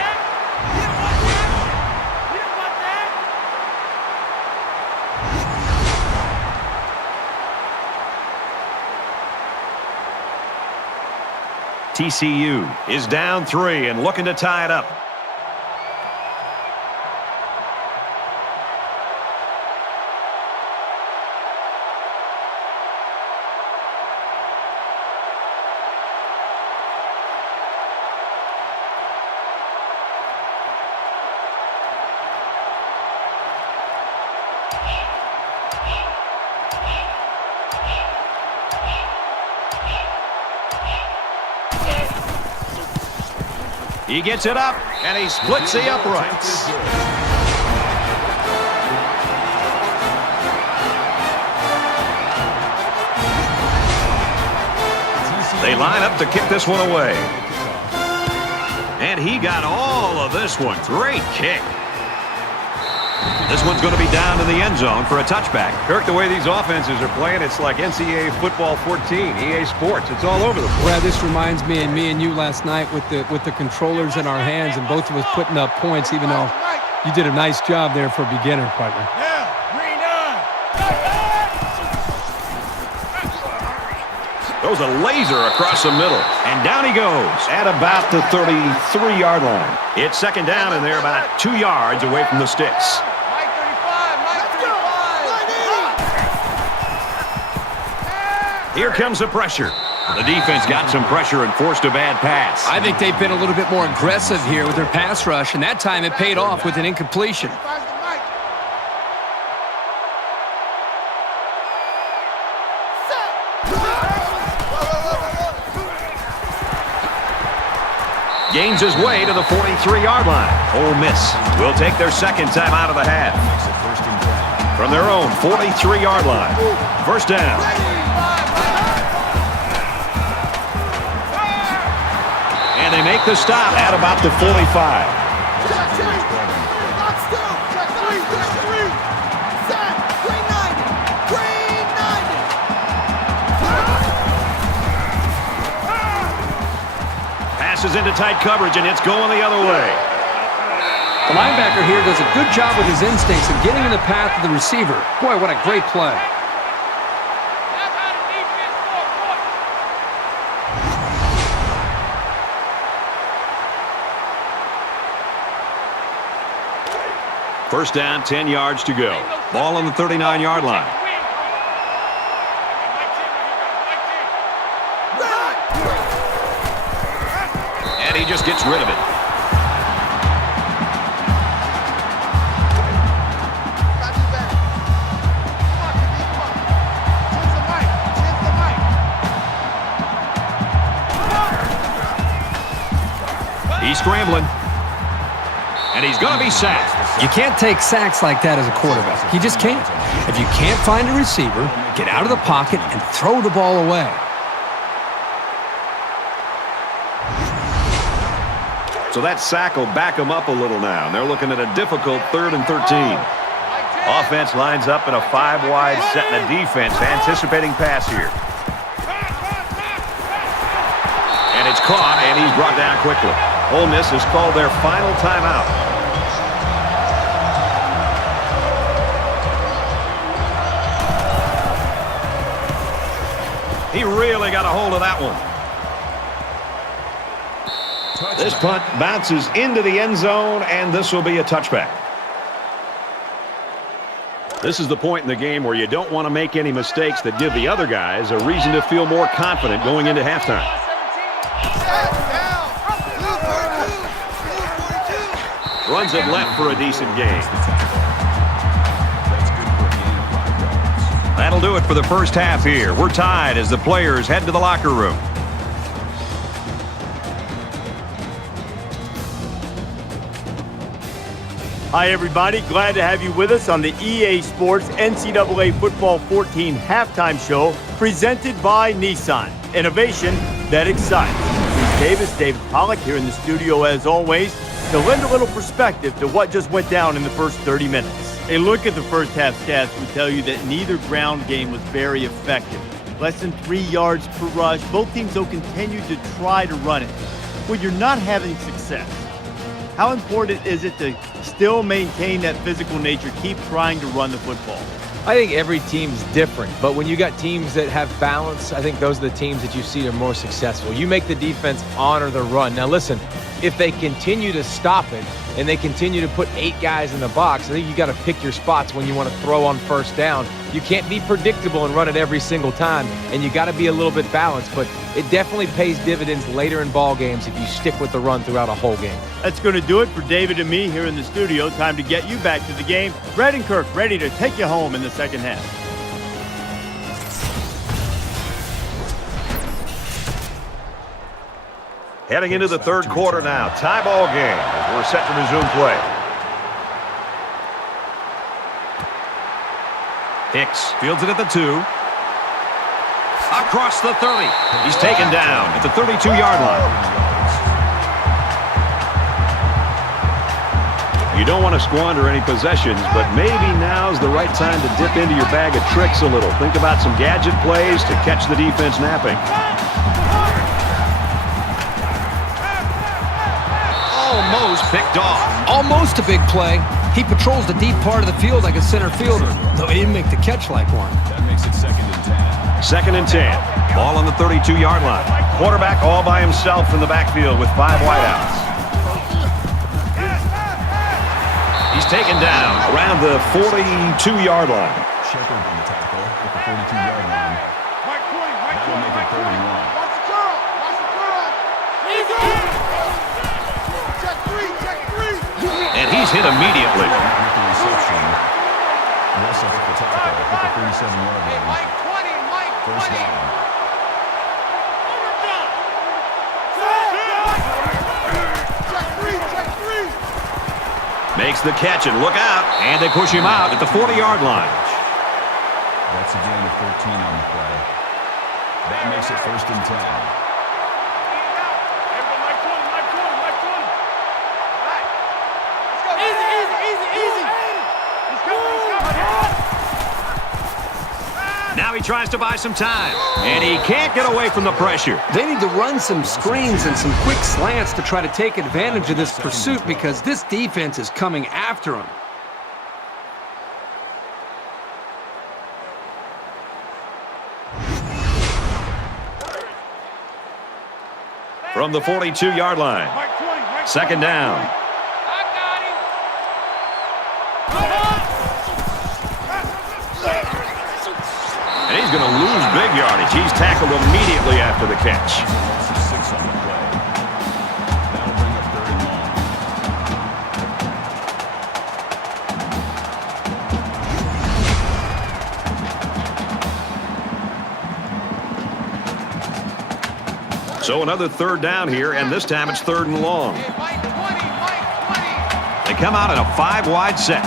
TCU is down 3 and looking to tie it up. He gets it up, and he splits the uprights. They line up to kick this one away. And he got all of this one. Great kick. This one's going to be down in the end zone for a touchback. Kirk, the way these offenses are playing, it's like NCAA Football 14, EA Sports. It's all over the place. Brad, this reminds me of me and you last night with the controllers in our hands and both of us putting up points, even though you did a nice job there for a beginner, partner. Throws a laser across the middle, and down he goes at about the 33-yard line. It's second down, and they're about 2 yards away from the sticks. Mike 35, Mike 35. Here comes the pressure. The defense got some pressure and forced a bad pass. I think they've been a little bit more aggressive here with their pass rush, and that time it paid off with an incompletion. Gains his way to the 43-yard line. Ole Miss will take their second time out of the half. From their own 43-yard line. First down. And they make the stop at about the 45. Passes into tight coverage, and it's going the other way. The linebacker here does a good job with his instincts of getting in the path of the receiver. Boy, what a great play. First down, 10 yards to go. Ball on the 39-yard line. And he just gets rid of it. He's scrambling. And he's going to be sacked. You can't take sacks like that as a quarterback. You just can't. If you can't find a receiver, get out of the pocket and throw the ball away. So that sack will back them up a little now. And they're looking at a difficult 3rd and 13. Offense lines up in a 5-wide set, and a defense anticipating pass here. And it's caught, and he's brought down quickly. Ole Miss has called their final timeout. He really got a hold of that one. This punt bounces into the end zone, and this will be a touchback. This is the point in the game where you don't want to make any mistakes that give the other guys a reason to feel more confident going into halftime. Runs it left for a decent gain. That'll do it for the first half here. We're tied as the players head to the locker room. Hi, everybody. Glad to have you with us on the EA Sports NCAA Football 14 halftime show presented by Nissan. Innovation that excites. Bruce Davis, David Pollack here in the studio as always to lend a little perspective to what just went down in the first 30 minutes. A look at the first half stats would tell you that neither ground game was very effective. Less than 3 yards per rush. Both teams, though, continued to try to run it. When you're not having success, how important is it to still maintain that physical nature, keep trying to run the football? I think every team's different, but when you got teams that have balance, I think those are the teams that you see are more successful. You make the defense honor the run. Now listen, if they continue to stop it and they continue to put 8 guys in the box, I think you got to pick your spots when you want to throw on first down. You can't be predictable and run it every single time, and you got to be a little bit balanced, but it definitely pays dividends later in ball games if you stick with the run throughout a whole game. That's going to do it for David and me here in the studio. Time to get you back to the game. Brett and Kirk ready to take you home in the second half. Heading into the third quarter now. Tie ball game as we're set to resume play. Hicks fields it at the 2. Across the 30. He's taken down at the 32-yard line. You don't want to squander any possessions, but maybe now's the right time to dip into your bag of tricks a little. Think about some gadget plays to catch the defense napping. Almost picked off. Almost a big play. He patrols the deep part of the field like a center fielder, though he didn't make the catch like one. That makes it 2nd and 10. 2nd and 10. Ball on the 32-yard line. Quarterback all by himself in the backfield with 5 wideouts. He's taken down around the 42-yard line. Shepard on the tackle at the 42-yard line. That will make it 31. Watch the curl. Watch the curl. Check 3. Check 3. And he's hit immediately. With the reception. Russell at the tackle at the 37-yard line. Mike 20. Mike 20. First down. Check 3. Check 3. Makes the catch, and look out. And they push him out at the 40-yard line. That's a gain of 13 on the play. That makes it 1st and 10. Now he tries to buy some time, and he can't get away from the pressure. They need to run some screens and some quick slants to try to take advantage of this pursuit because this defense is coming after him. From the 42-yard line. 2nd down. And he's going to lose big yardage. He's tackled immediately after the catch. Loss of 6 on the play. That'll bring up 3rd and long. So another 3rd down here, and this time it's 3rd and long. They come out in a 5-wide set.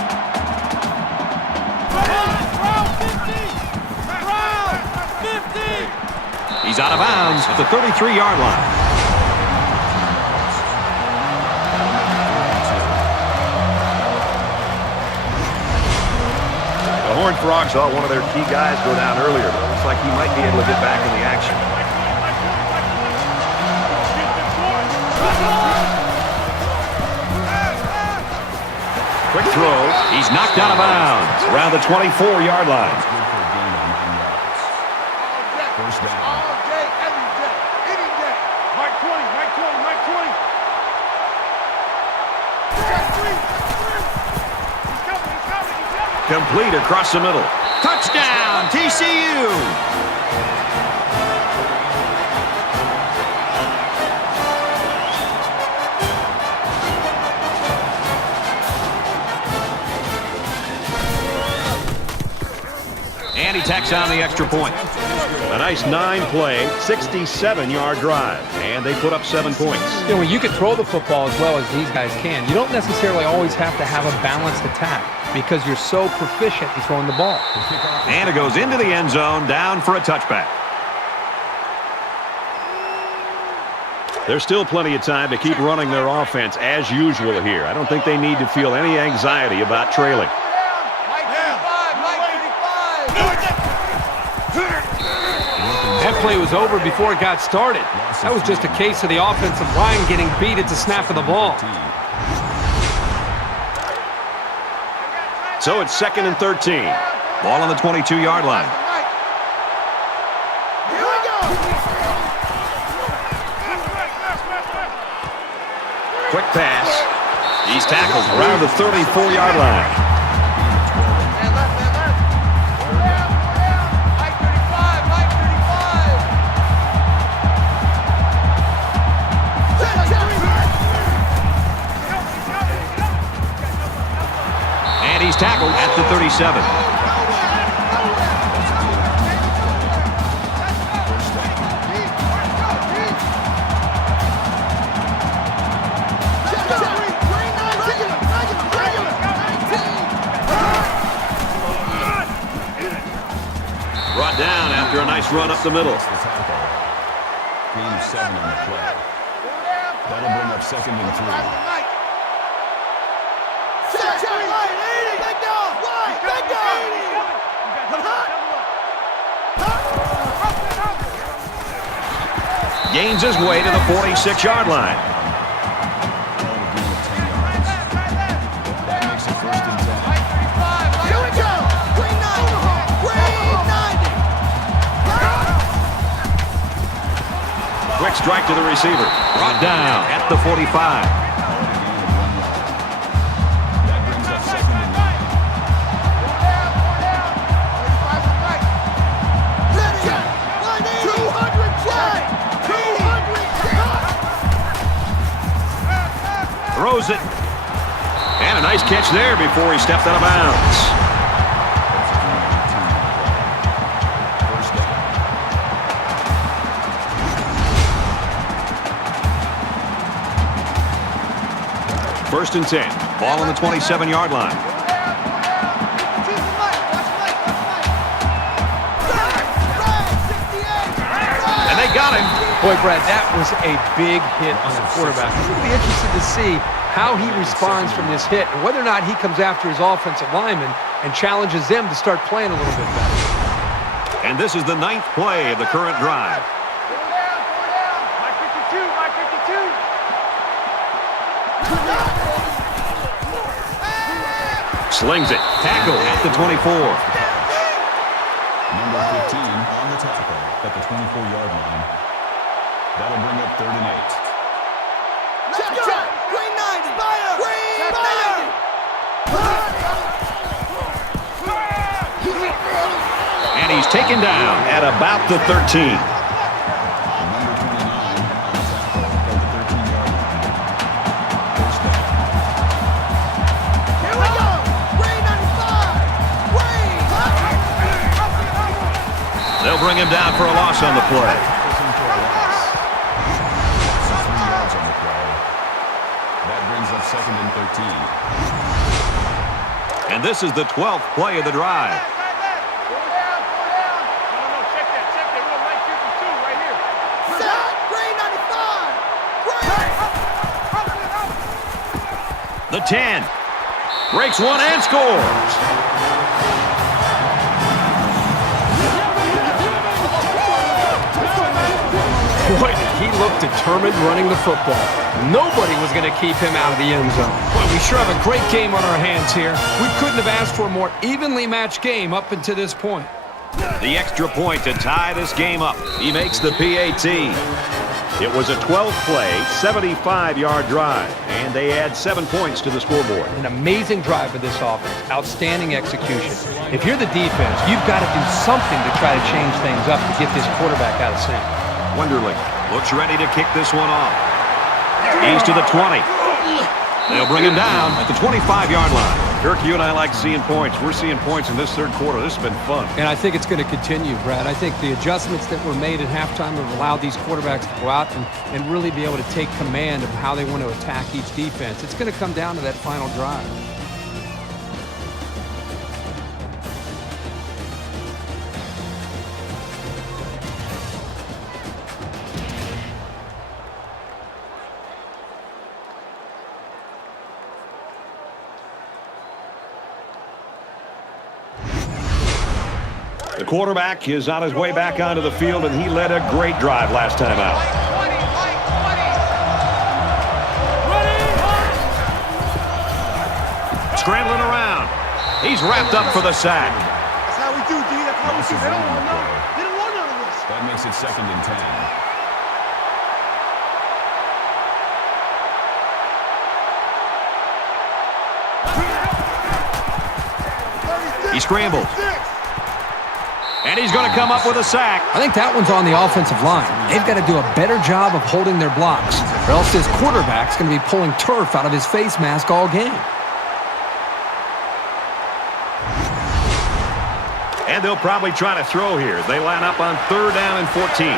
He's out of bounds at the 33-yard line. The Horned Frogs saw one of their key guys go down earlier, but it looks like he might be able to get back in the action. Quick throw. He's knocked out of bounds around the 24-yard line. Good for a gain of 9 yards. First down. All day, every day, any day. Mike 20. Mike 20. Mike 20. Check 3. He's coming. He's coming. He's coming. Complete across the middle. Touchdown, TCU! And he tacks on the extra point. A nice 9-play, 67-yard drive. And they put up 7 points. You know, when you can throw the football as well as these guys can, you don't necessarily always have to have a balanced attack because you're so proficient in throwing the ball. And it goes into the end zone, down for a touchback. There's still plenty of time to keep running their offense as usual here. I don't think they need to feel any anxiety about trailing. That play was over before it got started. That was just a case of the offensive line getting beat at the snap of the ball. So it's 2nd and 13. Ball on the 22-yard line. Here we go. Quick pass. He's tackled around the 34-yard line. He's tackled at the 37. Brought down after a nice run up the middle. Gain of 7 on the play. That'll bring up 2nd and 3. Gains his way to the 46-yard line. That makes it 1st and 10. Here we go. Green 90. Green 90. Quick strike to the receiver. Brought down at the 45. That brings up 2nd and 9. Throws it. And a nice catch there before he stepped out of bounds. First and 10. Ball on the 27-yard line. And they got him. Boy, Brad, that was a big hit on the quarterback. I'm going to be interested to see how he responds from this hit and whether or not he comes after his offensive lineman and challenges them to start playing a little bit better. And this is the 9th play of the current drive. My 52, my 52. Slings it. Tackle at the 24. Number 15 on the tackle at the 24-yard line. That'll bring up 3rd and 8. Let's go. Green 90. Fire. Green 90. And he's taken down at about the 13. Number 29 on the tackle at the 13-yard line. 1st down. Here we go. Green 95. Green. They'll bring him down for a loss on the play. Up 2nd and 13. And this is the 12th play of the drive. No, check that. We want Mike 52 right here. Set. Green 95. Green. The 10. Breaks one and scores. Boy, he looked determined running the football. Nobody was going to keep him out of the end zone. Boy, we sure have a great game on our hands here. We couldn't have asked for a more evenly matched game up until this point. The extra point to tie this game up. He makes the PAT. It was a 12-play, 75-yard drive, and they add 7 points to the scoreboard. An amazing drive for this offense. Outstanding execution. If you're the defense, you've got to do something to try to change things up to get this quarterback out of sync. Wonderlic looks ready to kick this one off. He's to the 20. They'll bring him down at the 25-yard line. Kirk, you and I like seeing points. We're seeing points in this third quarter. This has been fun. And I think it's going to continue, Brad. I think the adjustments that were made at halftime have allowed these quarterbacks to go out and really be able to take command of how they want to attack each defense. It's going to come down to that final drive. The quarterback is on his way back onto the field, and he led a great drive last time out. Scrambling around. He's wrapped up for the sack. That's how we do, D. That's how we do. They don't want none. They don't want none of this. That makes it 2nd and 10. He scrambles. And he's going to come up with a sack. I think that one's on the offensive line. They've got to do a better job of holding their blocks, or else this quarterback's going to be pulling turf out of his face mask all game. And they'll probably try to throw here. They line up on 3rd down and 14.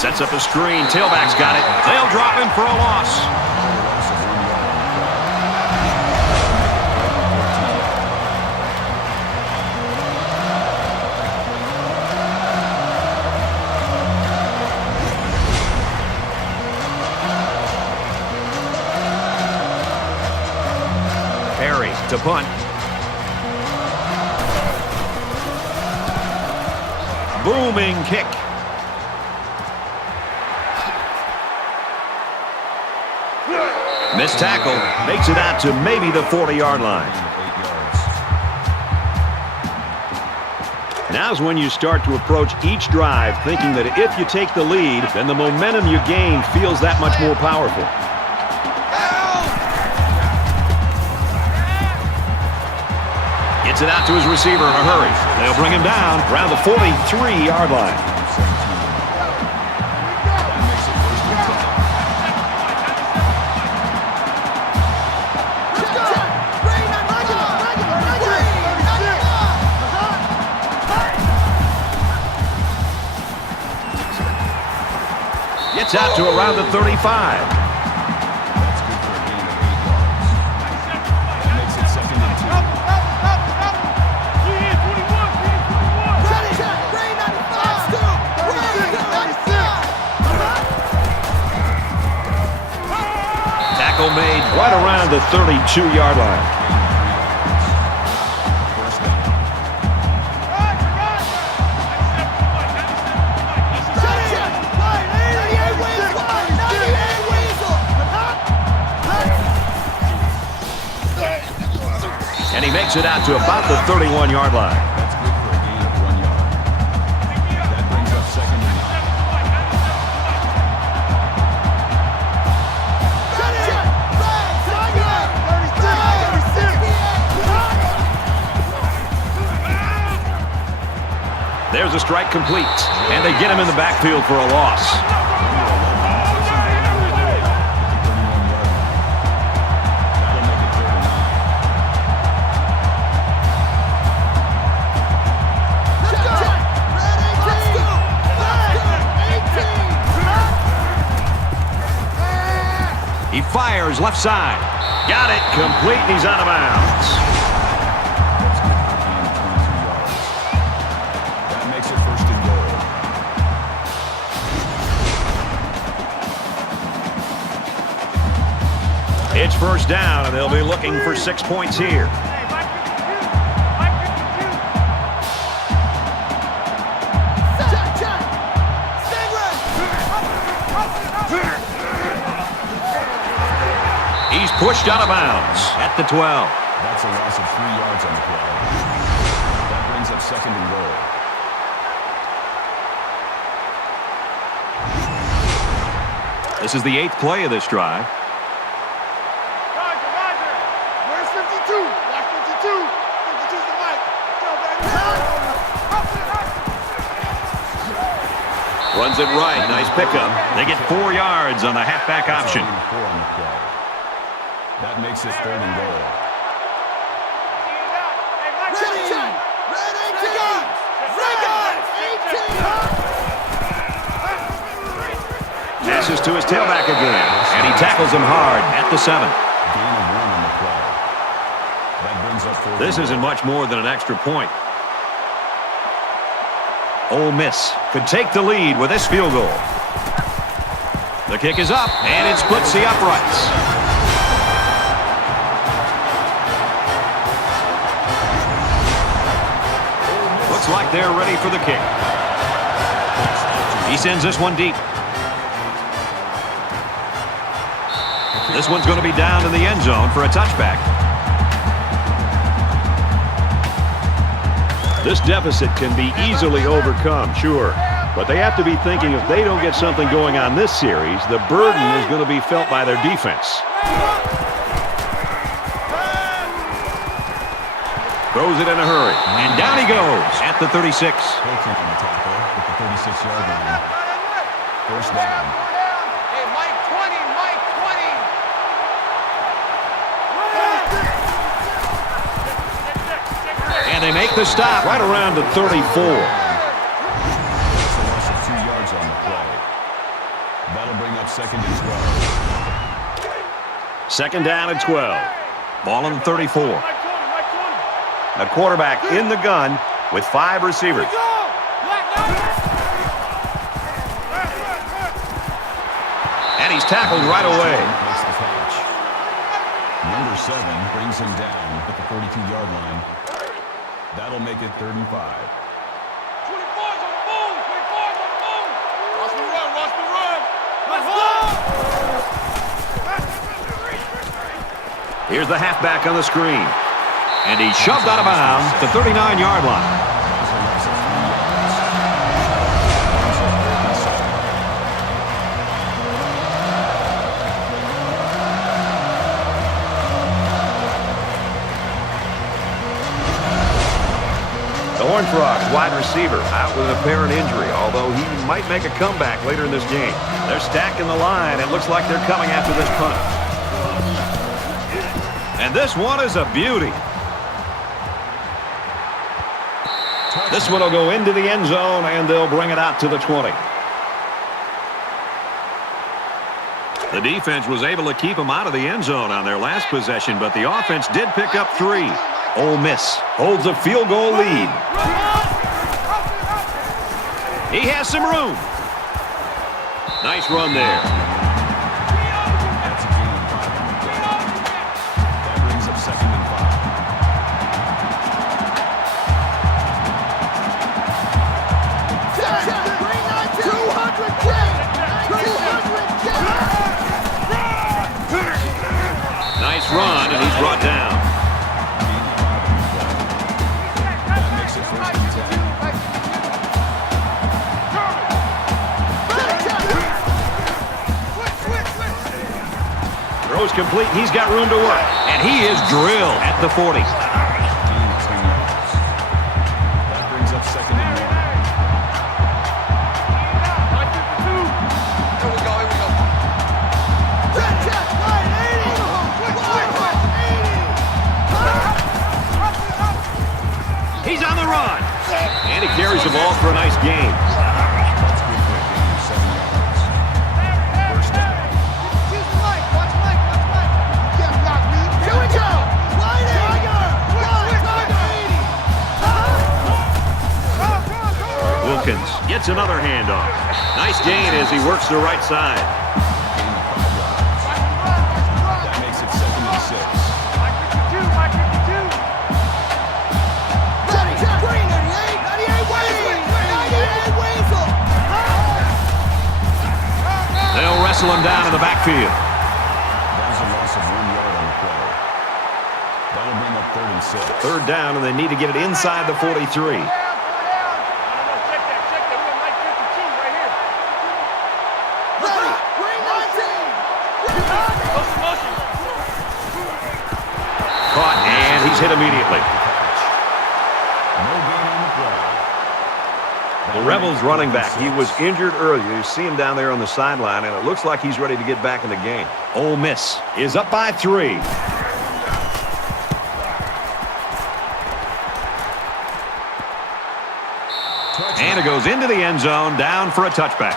Sets up a screen. Tailback's got it. They'll drop him for a loss. To punt. booming kick. Missed tackle. Makes it out to maybe the 40-yard line. Now's when you start to approach each drive thinking that if you take the lead, then the momentum you gain feels that much more powerful. Gets it out to his receiver in a hurry. They'll bring him down around the 43-yard line. Gets out to around the 35. That's good for a gain of 8 yards. That makes it 2nd and 2. Tackle made right around the 32-yard line. And he makes it out to about the 31-yard line. That's good for a gain of 1 yard. That brings up 2nd and 9. There's a strike complete, and they get him in the backfield for a loss. He fires left side. Got it. Complete, and he's out of bounds. That's good for a gain of 22 yards. That makes it 1st and goal. It's 1st down, and they'll be looking for 6 points here. He's pushed out of bounds at the 12. That's a loss of 3 yards on the play. That brings up 2nd and goal. This is the 8th play of this drive. Roger. Where's 52? Watch 52. 52's the mic. Go, baby. Runs it right. Nice pickup. They get 4 yards on the halfback option. That makes it 3rd and goal. Passes to his tailback again, and he tackles him hard at the 7. Gain of 1 on the play. That brings up 4th. This isn't much more than an extra point. Ole Miss could take the lead with this field goal. The kick is up, and it splits the uprights. Looks like they're ready for the kick. He sends this one deep. This one's going to be down in the end zone for a touchback. This deficit can be easily overcome, sure. But they have to be thinking if they don't get something going on this series, the burden is going to be felt by their defense. Throws it in a hurry. And down he goes at the 36. Hilton on the tackle at the 36-yard line. 1st down. Hey, Mike 20, Mike 20. And they make the stop right around the 34. That's a loss of 2 yards on the play. That'll bring up 2nd and 12. 2nd down and 12. Ball on the 34. A quarterback in the gun with 5 receivers. And he's tackled right away. Makes the catch. Number 7 brings him down at the 42-yard line. That'll make it 3rd and 5. 24's on the board. Here's the halfback on the screen. And he's shoved out of bounds to the 39-yard line. The Horned Frogs wide receiver out with an apparent injury, although he might make a comeback later in this game. They're stacking the line. It looks like they're coming after this punt. And this one is a beauty. This one will go into the end zone, and they'll bring it out to the 20. The defense was able to keep them out of the end zone on their last possession, but the offense did pick up 3. Ole Miss holds a field goal lead. He has some room. Nice run there. That's a gain of 5. That brings up 2nd and 5. Nice run, and he's brought down. Throws complete. He's got room to work. And he is drilled at the 40. That brings up 2nd and 1. Here we go. He's on the run. And he carries the ball for a nice gain. That's good for a gain of 7 yards. First down. Wilkins gets another handoff. Nice gain as he works the right side. Gain of 5 yards. That makes it 2nd and 6. They'll wrestle him down in the backfield. That was a loss of 1 yard on the play. That'll bring up 3rd and 6. 3rd down, and they need to get it inside the 43. Caught, and he's hit immediately. No gain on the play. The Rebels running back, he was injured earlier. You see him down there on the sideline, and it looks like he's ready to get back in the game. Ole Miss is up by 3. And it goes into the end zone, down for a touchback.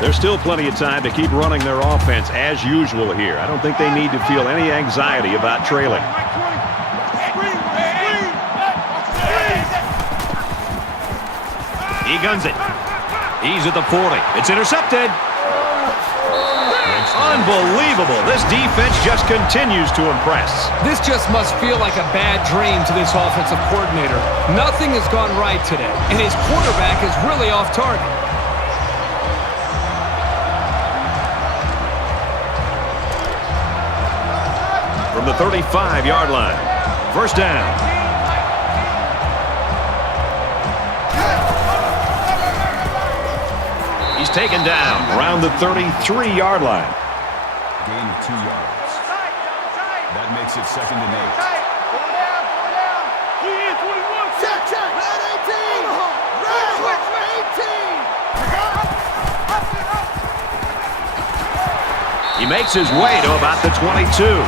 There's still plenty of time to keep running their offense as usual here. I don't think they need to feel any anxiety about trailing. He guns it. He's at the 40. It's intercepted. Unbelievable. This defense just continues to impress. This just must feel like a bad dream to this offensive coordinator. Nothing has gone right today, and his quarterback is really off target. From the 35-yard line. First down. He's taken down around the 33-yard line. Gain of 2 yards. That makes it 2nd and 8. He makes his way to about the 22.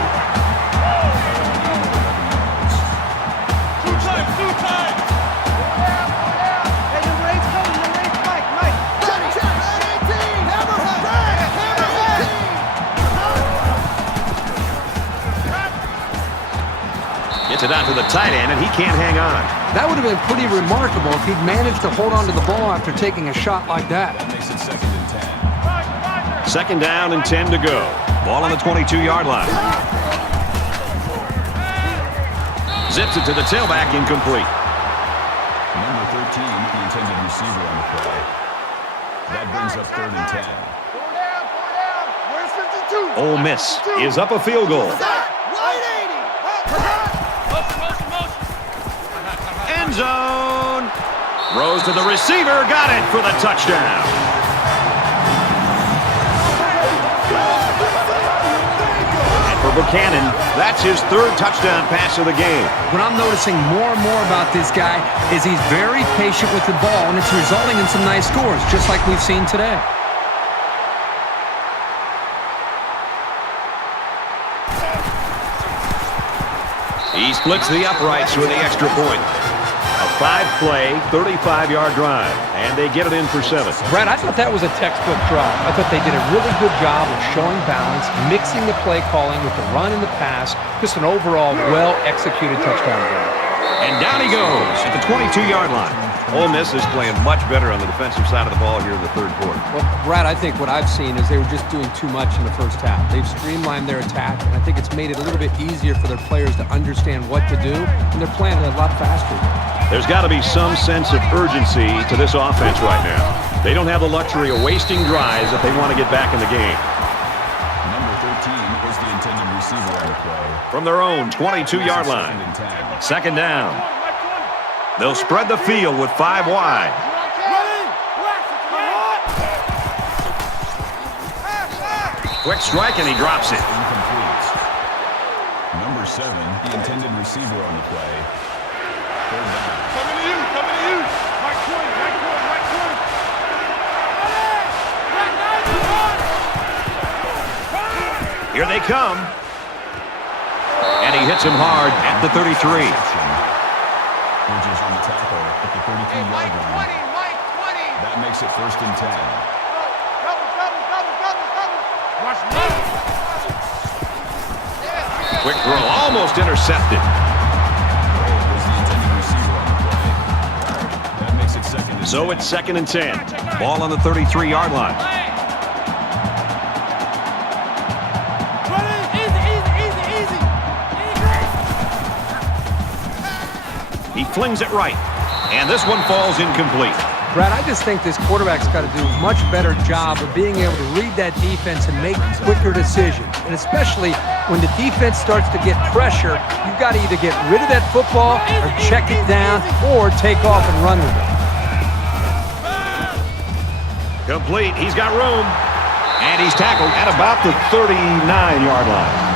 Gets it out to the tight end, and he can't hang on. That would have been pretty remarkable if he'd managed to hold on to the ball after taking a shot like that. That makes it 2nd and 10. 2nd down and 10 to go. Ball on the 22-yard line. Zips it to the tailback, incomplete. Number 13 the intended receiver on the play. That brings up 3rd and 10. Where's 52? Ole Miss is up a field goal. End zone. Throws to the receiver. Got it for the touchdown. And for Buchanan, that's his 3rd touchdown pass of the game. What I'm noticing more and more about this guy is he's very patient with the ball, and it's resulting in some nice scores, just like we've seen today. He splits the uprights with the extra point. A 5-play, 35-yard drive, and they get it in for 7. Brad, I thought that was a textbook drive. I thought they did a really good job of showing balance, mixing the play calling with the run and the pass. Just an overall well-executed touchdown drive. And down he goes at the 22-yard line. Ole Miss is playing much better on the defensive side of the ball here in the 3rd quarter. Well, Brad, I think what I've seen is they were just doing too much in the first half. They've streamlined their attack, and I think it's made it a little bit easier for their players to understand what to do, and they're playing a lot faster. There's got to be some sense of urgency to this offense right now. They don't have the luxury of wasting drives if they want to get back in the game. Number 13 is the intended receiver on the play. From their own 22-yard line. 2nd down. They'll spread the field with 5 wide. Quick strike, and he drops it. Incomplete. Number 7, the intended receiver on the play. 3rd down. Coming to you. Right corner. Here they come. And he hits him hard at the 33. Bridges on the tackle at the 33-yard line. That makes it 1st and 10. Quick throw, almost intercepted. Was the intended receiver on the play. That makes it 2nd and 10. So it's 2nd and 10. Ball on the 33-yard line. He flings it right, and this one falls incomplete. Brad, I just think this quarterback's got to do a much better job of being able to read that defense and make quicker decisions. And especially when the defense starts to get pressure, you've got to either get rid of that football or check it down or take off and run with it. Complete. He's got room, and he's tackled at about the 39-yard line.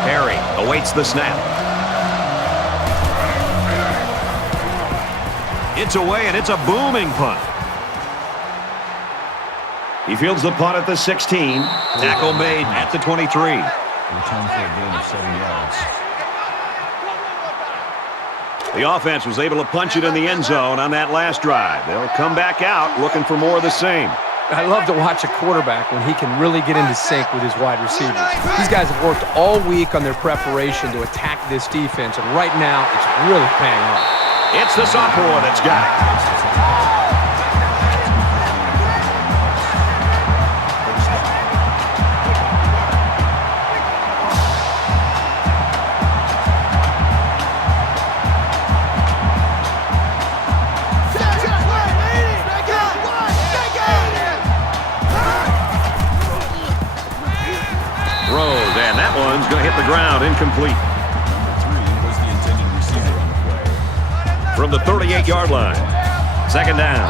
Perry awaits the snap. It's away, and it's a booming punt. He fields the punt at the 16. Tackle made at the 23. Return for a gain of 7 yards. The offense was able to punch it in the end zone on that last drive. They'll come back out looking for more of the same. I love to watch a quarterback when he can really get into sync with his wide receivers. These guys have worked all week on their preparation to attack this defense, and right now it's really paying off. It's the sophomore that's got it. And that one's going to hit the ground incomplete. Number 3 was the intended receiver on the play. From the 38-yard line. 2nd down.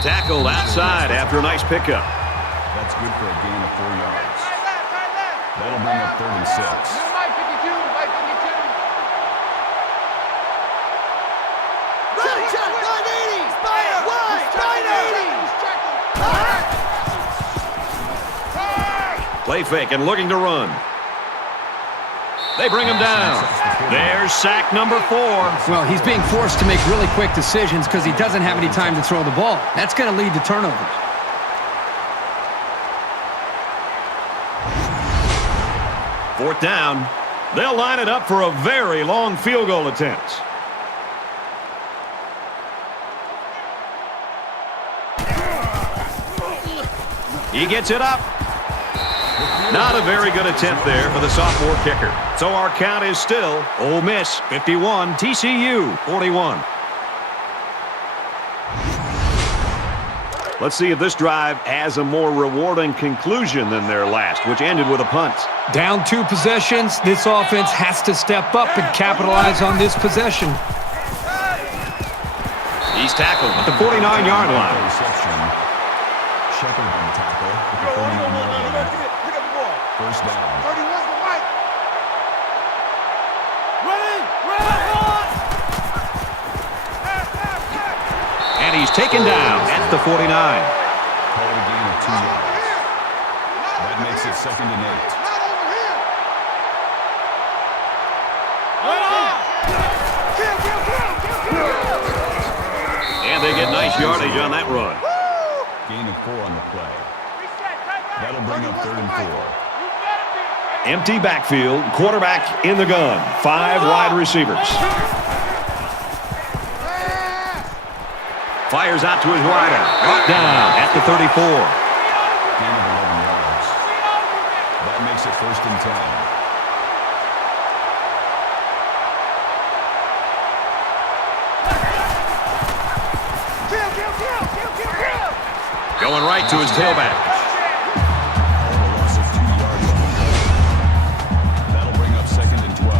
Tackled outside after a nice pickup. That's good for a gain of 4 yards. That'll bring up 3rd and 6. Play fake and looking to run. They bring him down. There's sack number 4. Well, he's being forced to make really quick decisions because he doesn't have any time to throw the ball. That's going to lead to turnovers. Fourth down. They'll line it up for a very long field goal attempt. He gets it up. Not a very good attempt there for the sophomore kicker. So our count is still Ole Miss 51, TCU 41. Let's see if this drive has a more rewarding conclusion than their last, which ended with a punt. Down 2 possessions. This offense has to step up and capitalize on this possession. He's tackled at the 49-yard line. Shepard on the tackle at the 49-yard line. First down. 31's the right. And he's taken down at the 49. Call it a gain of 2 yards. That makes it 2nd and 8. And they get nice yardage on that run. Gain of 4 on the play. That'll bring up 3rd and 4. Empty backfield, quarterback in the gun. 5 wide receivers. Fires out to his rider. Brought down at the 34. Gain of 11 yards. That makes it 1st and 10. Going right to his tailback. A loss of 2 yards on the play. That'll bring up 2nd and 12.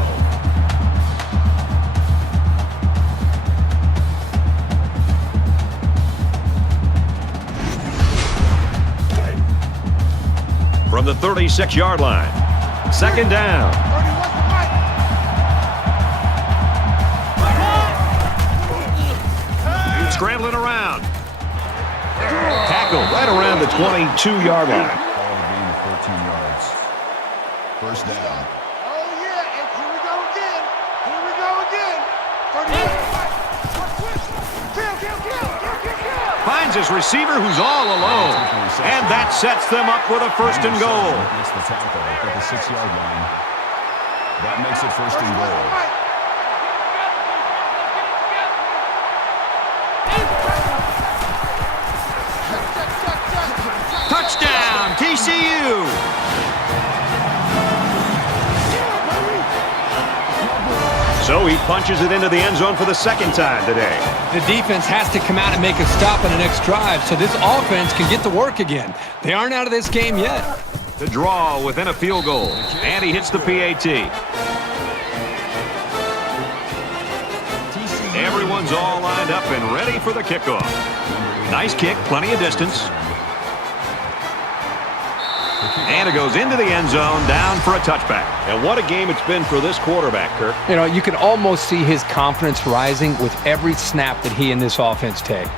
From the 36-yard line. 2nd down. Scrambling around. Tackle right around the 22-yard line. Call a gain of 14 yards. First down. Oh, yeah, and here we go again. Here we go again. 38. Finds his receiver who's all alone. And that sets them up with a 1st and goal. Gets the tackle at the 6-yard line. That makes it 1st and goal. Touchdown, TCU! So he punches it into the end zone for the 2nd time today. The defense has to come out and make a stop on the next drive so this offense can get to work again. They aren't out of this game yet. The draw within a field goal. And he hits the PAT. Everyone's all lined up and ready for the kickoff. Nice kick, plenty of distance. And it goes into the end zone, down for a touchback. And what a game it's been for this quarterback, Kirk. You know, you can almost see his confidence rising with every snap that he and this offense take.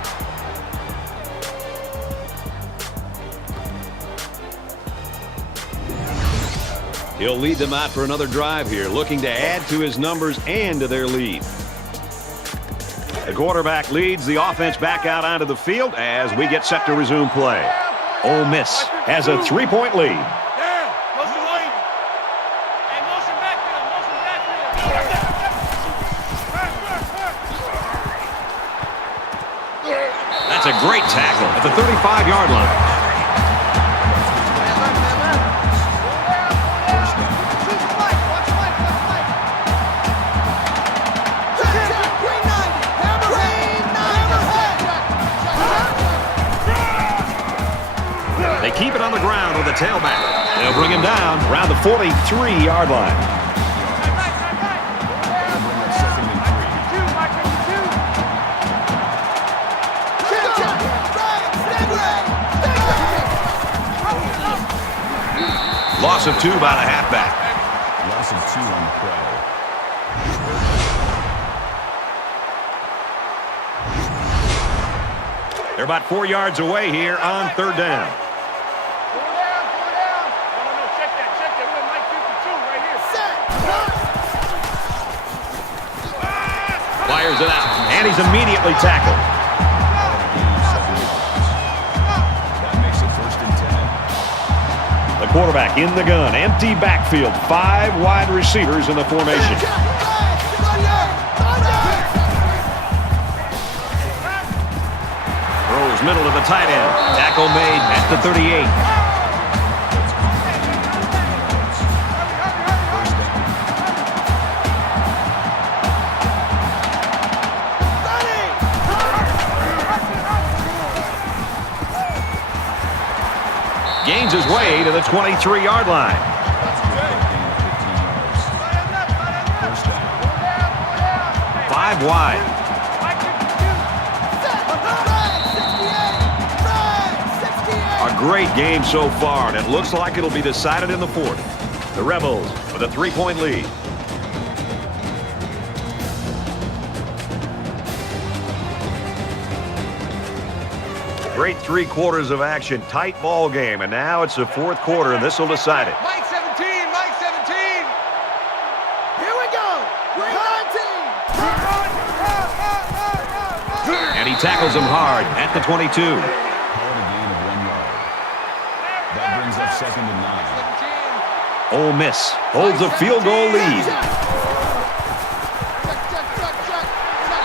He'll lead them out for another drive here, looking to add to his numbers and to their lead. The quarterback leads the offense back out onto the field as we get set to resume play. Ole Miss has a 3-point lead. That's a great tackle at the 35-yard line. They keep it on the ground with a tailback. They'll bring him down around the 43-yard line. Loss of 2 by the halfback. Loss of 2 on the play. They're about 4 yards away here on 3rd down. Fires it out, and he's immediately tackled. That makes it 1st and 10. The quarterback in the gun, empty backfield, 5 wide receivers in the formation. Throws middle to the tight end. Tackle made at the 38. Gains his way to the 23-yard line. 5 wide. A great game so far, and it looks like it'll be decided in the fourth. The Rebels with a 3-point lead. Great 3 quarters of action, tight ball game, and now it's the fourth quarter, and this will decide it. Mike 17, Mike 17. Here we go. Green 19. And he tackles him hard at the 22. Call it a gain of 1 yard. That brings up 2nd and 9. Ole Miss holds a field goal lead.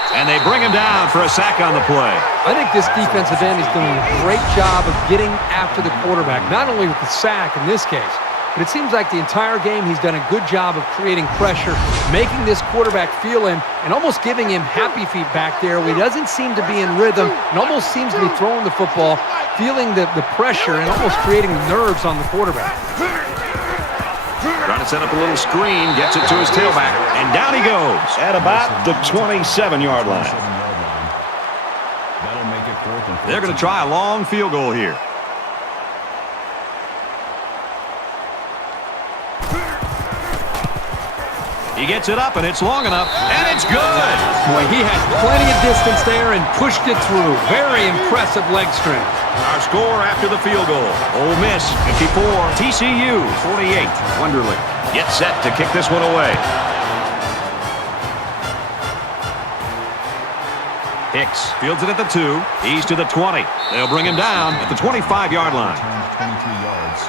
And they bring him down for a sack on the play. I think this defensive end is doing a great job of getting after the quarterback, not only with the sack in this case, but it seems like the entire game he's done a good job of creating pressure, making this quarterback feel him, and almost giving him happy feet back there where he doesn't seem to be in rhythm and almost seems to be throwing the football, feeling the pressure and almost creating nerves on the quarterback. Trying to set up a little screen, gets it to his tailback, and down he goes at about the 27-yard line. That'll make it 4th and 14. They're going to try a long field goal here. He gets it up, and it's long enough, and it's good. Boy, he had plenty of distance there and pushed it through. Very impressive leg strength. Our score after the field goal. Ole Miss 54, TCU 48. Wonderlic gets set to kick this one away. Hicks fields it at the 2. He's to the 20. They'll bring him down at the 25-yard line. 23 yards.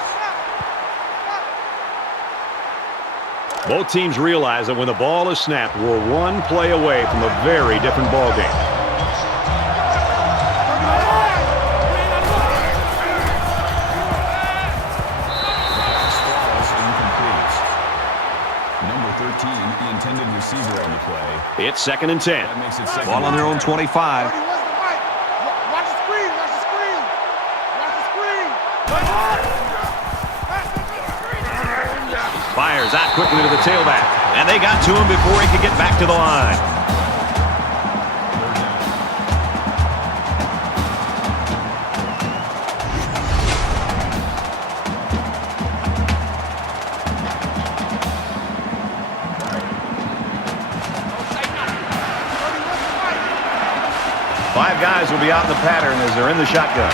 Both teams realize that when the ball is snapped, we're 1 play away from a very different ball game. Number 13, the intended receiver on the play. It's 2nd and 10. That makes it 2nd. Ball on their own 25. Watch the screen, watch the screen. Watch the screen. Fires out quickly to the tailback. And they got to him before he could get back to the line. Five guys will be out in the pattern as they're in the shotgun.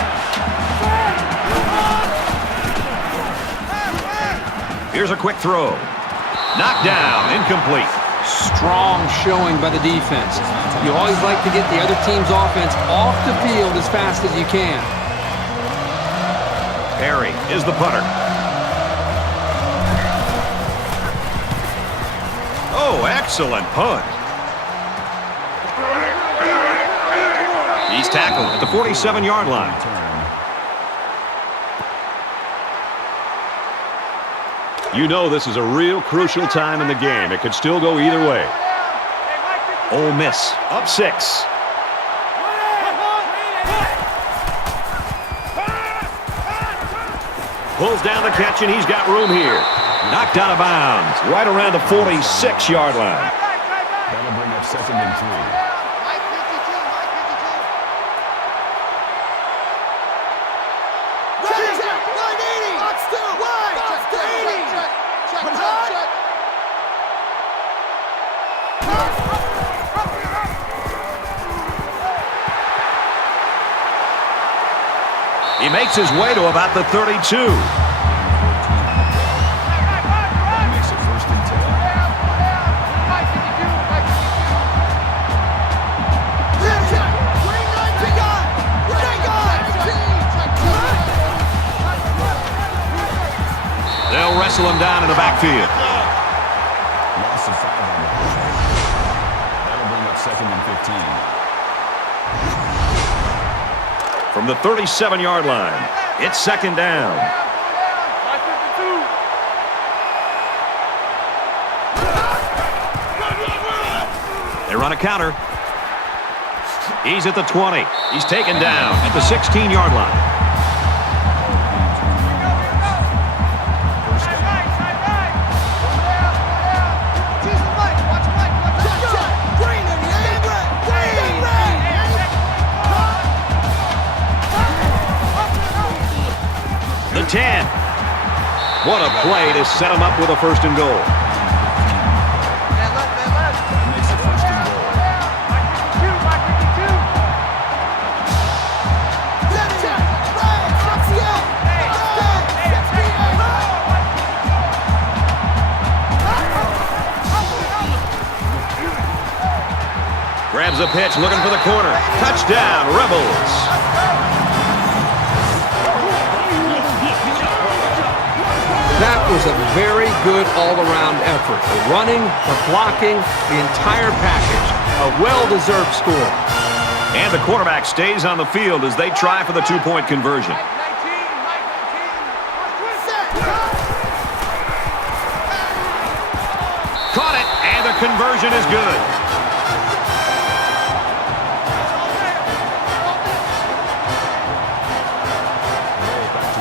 Here's a quick throw. Knocked down, incomplete. Strong showing by the defense. You always like to get the other team's offense off the field as fast as you can. Perry is the punter. Oh, excellent punt. He's tackled at the 47-yard line. You know this is a real crucial time in the game. It could still go either way. Ole Miss up 6. Pulls down the catch, and he's got room here. Knocked out of bounds right around the 46-yard line. That'll bring up 2nd and 3. He makes his way to about the 32. That makes it 1st and 10. They'll wrestle him down in the backfield. Loss of 5 on the play. That'll bring up 2nd and 15. from the 37-yard line. It's second down. They run a counter. He's at the 20. He's taken down at the 16-yard line. The 10. What a play to set him up with a first and goal. Grabs a pitch, looking for the corner. Touchdown, Rebels. That was a very good all-around effort. The running, the blocking, the entire package. A well-deserved score. And the quarterback stays on the field as they try for the two-point conversion. Caught it, and the conversion is good.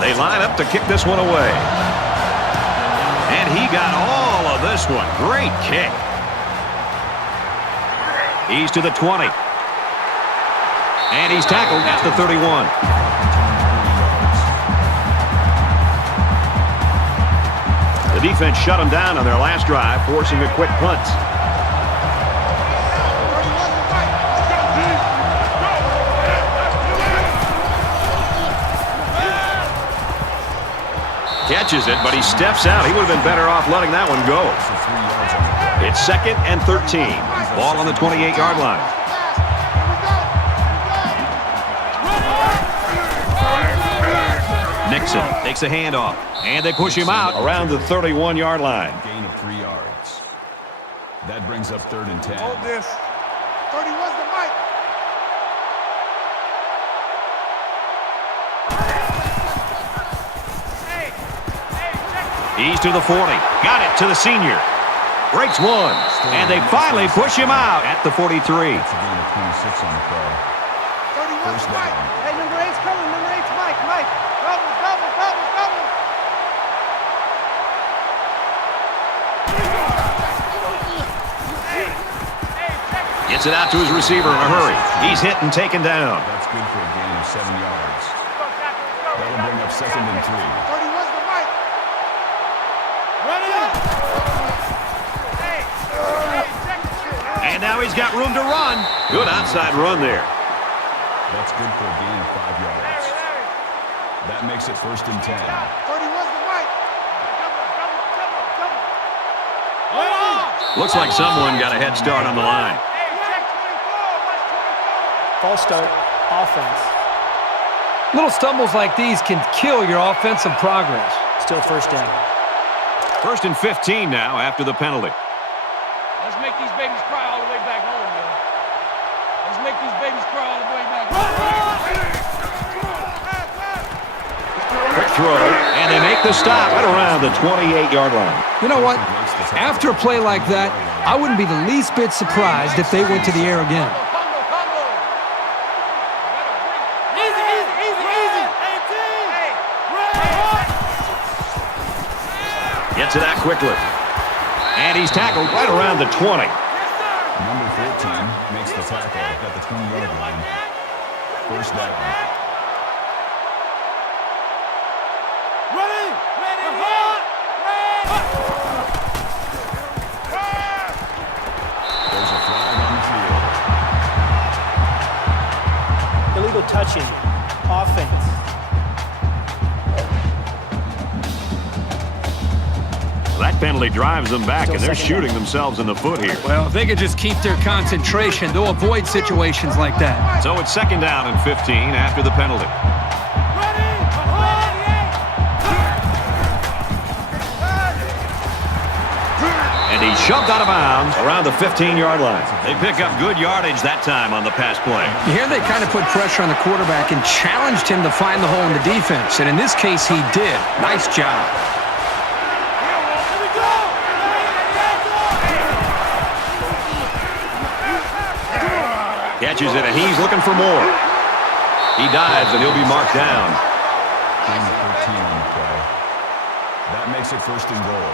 They line up to kick this one away. And he got all of this one. Great kick. He's to the 20. And he's tackled at the 31. The defense shut him down on their last drive, forcing a quick punt. Catches it, but he steps out. He would have been better off letting that one go. It's second and 13. Ball on the 28-yard line. Nixon takes a handoff, and they push him out around the 31-yard line. Gain of 3 yards. That brings up 3rd and 10. Hold this. 31's the mic. He's to the 40. Got it to the senior. Breaks one. And they finally push him out at the 43. That's a gain of 26 on the play. 31's the mic. Hey, number 8's coming. Number 8's Mike. Mike. Double, double, double, double. Gets it out to his receiver in a hurry. He's hit and taken down. That's good for a gain of 7 yards. That'll bring up 2nd and 3. 31's the mic. Run it up. And now he's got room to run. Good outside run there. That's good for a gain of 5 yards. That makes it 1st and 10. 31's the mic. Looks like someone got a head start on the line. False start, offense. Little stumbles like these can kill your offensive progress. Still first down. 1st and 15 now after the penalty. Let's make these babies cry all the way back home, man. Let's make these babies cry all the way back home. Quick throw, and they make the stop at around the 28-yard line. You know what? After a play like that, I wouldn't be the least bit surprised if they went to the air again. Gets it out quickly. And he's tackled right around the 20. Number 14 makes the tackle at the 20-yard line. First down. There's a flag on the field. Illegal touching, offense. That penalty drives them back, and they're shooting themselves in the foot here. Well, if they could just keep their concentration, they'll avoid situations like that. So it's 2nd down and 15 after the penalty. And And he shoved out of bounds around the 15-yard line. They pick up good yardage that time on the pass play. Here they kind of put pressure on the quarterback and challenged him to find the hole in the defense. And in this case, he did. Nice job. Catches it, and he's looking for more. He dives, and he'll be marked down. 13 on the play. That makes it 1st and goal.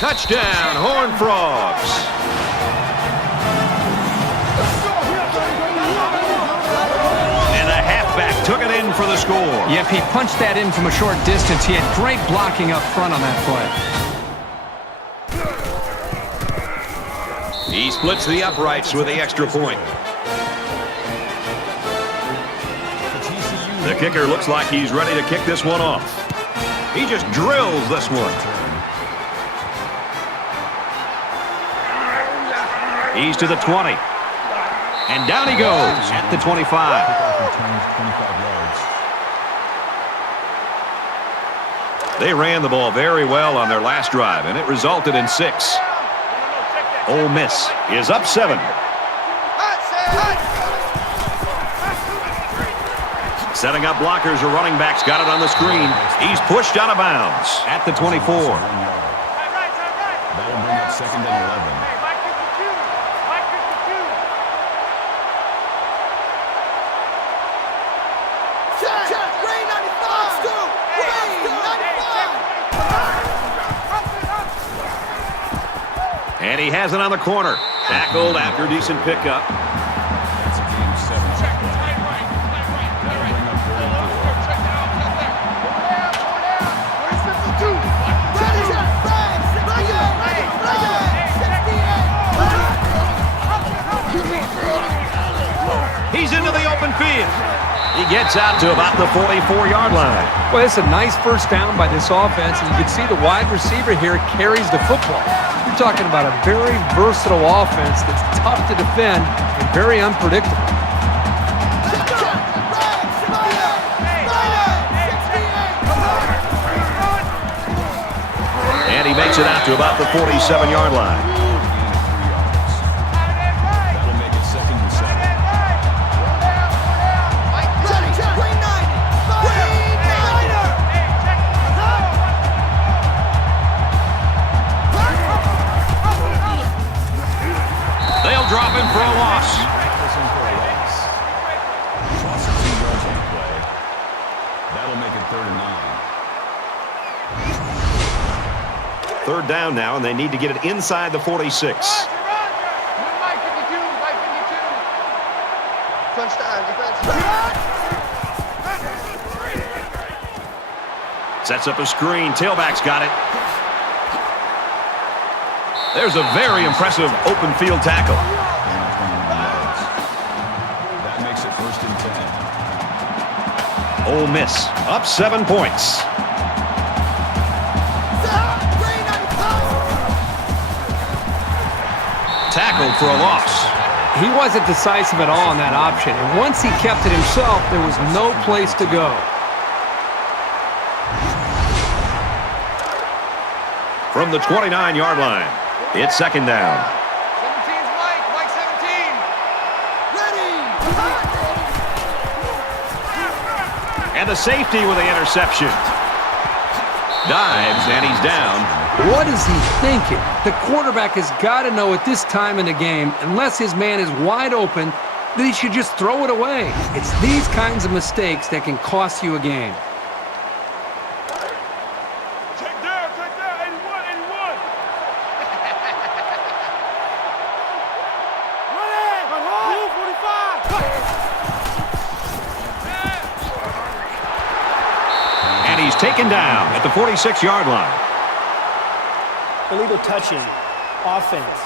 Touchdown, Horned Frogs. And the halfback took it in for the score. Yep, he punched that in from a short distance. He had great blocking up front on that play. He splits the uprights with the extra point. The kicker looks like he's ready to kick this one off. He just drills this one. He's to the 20. And down he goes at the 25. They ran the ball very well on their last drive, and it resulted in 6. Ole Miss is up 7. Setting up blockers or running backs, got it on the screen. He's pushed out of bounds at the 24. That'll bring up 2nd and 11. And he has it on the corner. Tackled after a decent pickup. That's a game 7. That'll bring up 34. He's into the open field. He gets out to about the 44-yard line. Well, it's a nice first down by this offense, and you can see the wide receiver here carries the football. You're talking about a very versatile offense that's tough to defend and very unpredictable. And he makes it out to about the 47-yard line. That'll make it 2nd and 7. They'll drop him for a loss. Loss of 2 yards on the play. That'll make it 3rd and 9. 3rd down now, and they need to get it inside the 46. Sets up a screen. Tailback's got it. There's a very impressive open field tackle. That makes it 1st and 10. Ole Miss up 7 points. Tackled for a loss. He wasn't decisive at all on that option, and once he kept it himself, there was no place to go. From the 29-yard line, it's 2nd down. 17's Mike 17. And the safety with the interception. Dives, and he's down. What is he thinking? The quarterback has got to know at this time in the game, unless his man is wide open, that he should just throw it away. It's these kinds of mistakes that can cost you a game. Check down, 81, 81. Run 45. And he's taken down at the 46-yard line. Illegal touching. Offense.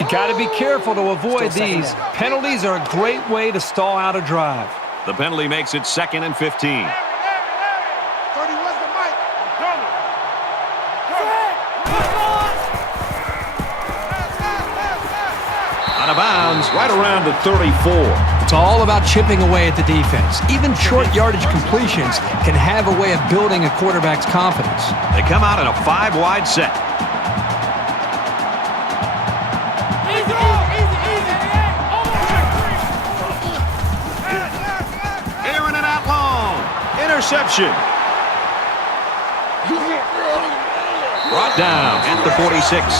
You got to be careful to avoid Still second these. down. Penalties are a great way to stall out a drive. The penalty makes it 2nd and 15. 31's the mic. Coming. Out of bounds, right around the 34. It's all about chipping away at the defense. Even short yardage completions can have a way of building a quarterback's confidence. They come out in a 5-wide set. Airing it out long. Interception. Brought down at the 46.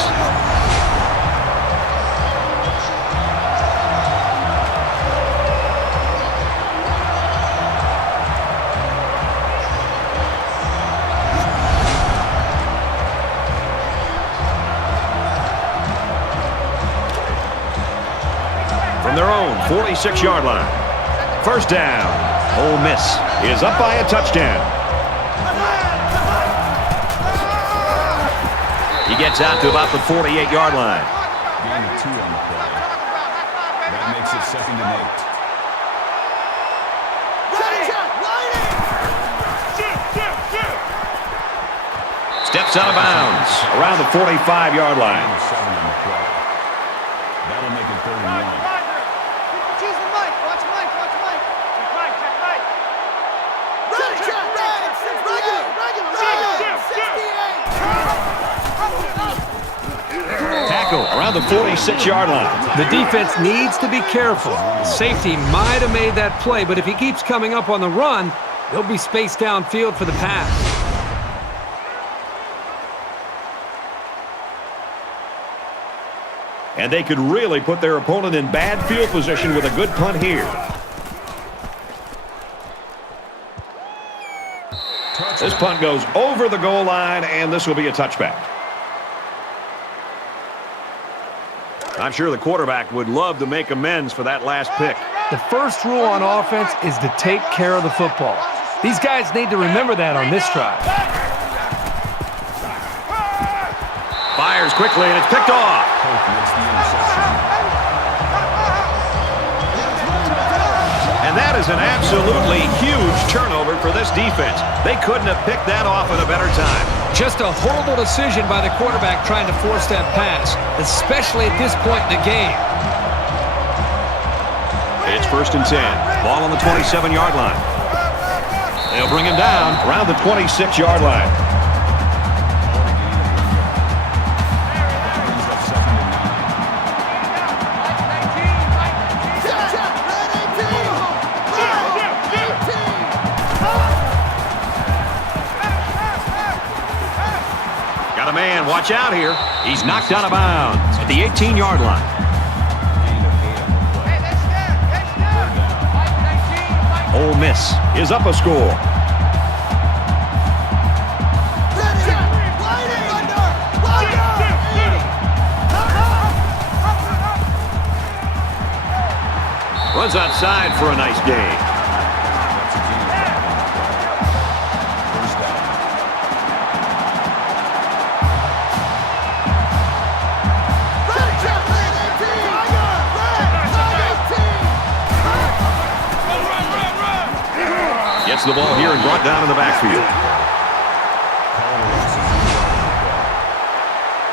From their own 46-yard line. First down. Ole Miss is up by a touchdown. He gets out to about the 48-yard line. Gain of 2 on the play. That makes it 2nd and 8. Steps out of bounds around the 45-yard line. Gain of 7 on the play. That'll make it 3rd and 1. Choose the mic. Watch the mic. Watch the mic. Check right, check right. Tackle around the 46-yard line. The defense needs to be careful. The safety might have made that play, but if he keeps coming up on the run, they'll be spaced downfield for the pass. And they could really put their opponent in bad field position with a good punt here. This punt goes over the goal line, and this will be a touchback. I'm sure the quarterback would love to make amends for that last pick. The first rule on offense is to take care of the football. These guys need to remember that on this drive. Fires quickly, and it's picked off. Pope makes the interception. And that is an absolutely huge turnover for this defense. They couldn't have picked that off at a better time. Just a horrible decision by the quarterback trying to force that pass, especially at this point in the game. It's 1st and 10. Ball on the 27-yard line. They'll bring him down around the 26-yard line. Got a man, watch out here. He's knocked out of bounds at the 18-yard line. Ole Miss is up a score. Runs outside for a nice gain. Gets the ball here and brought down in the backfield.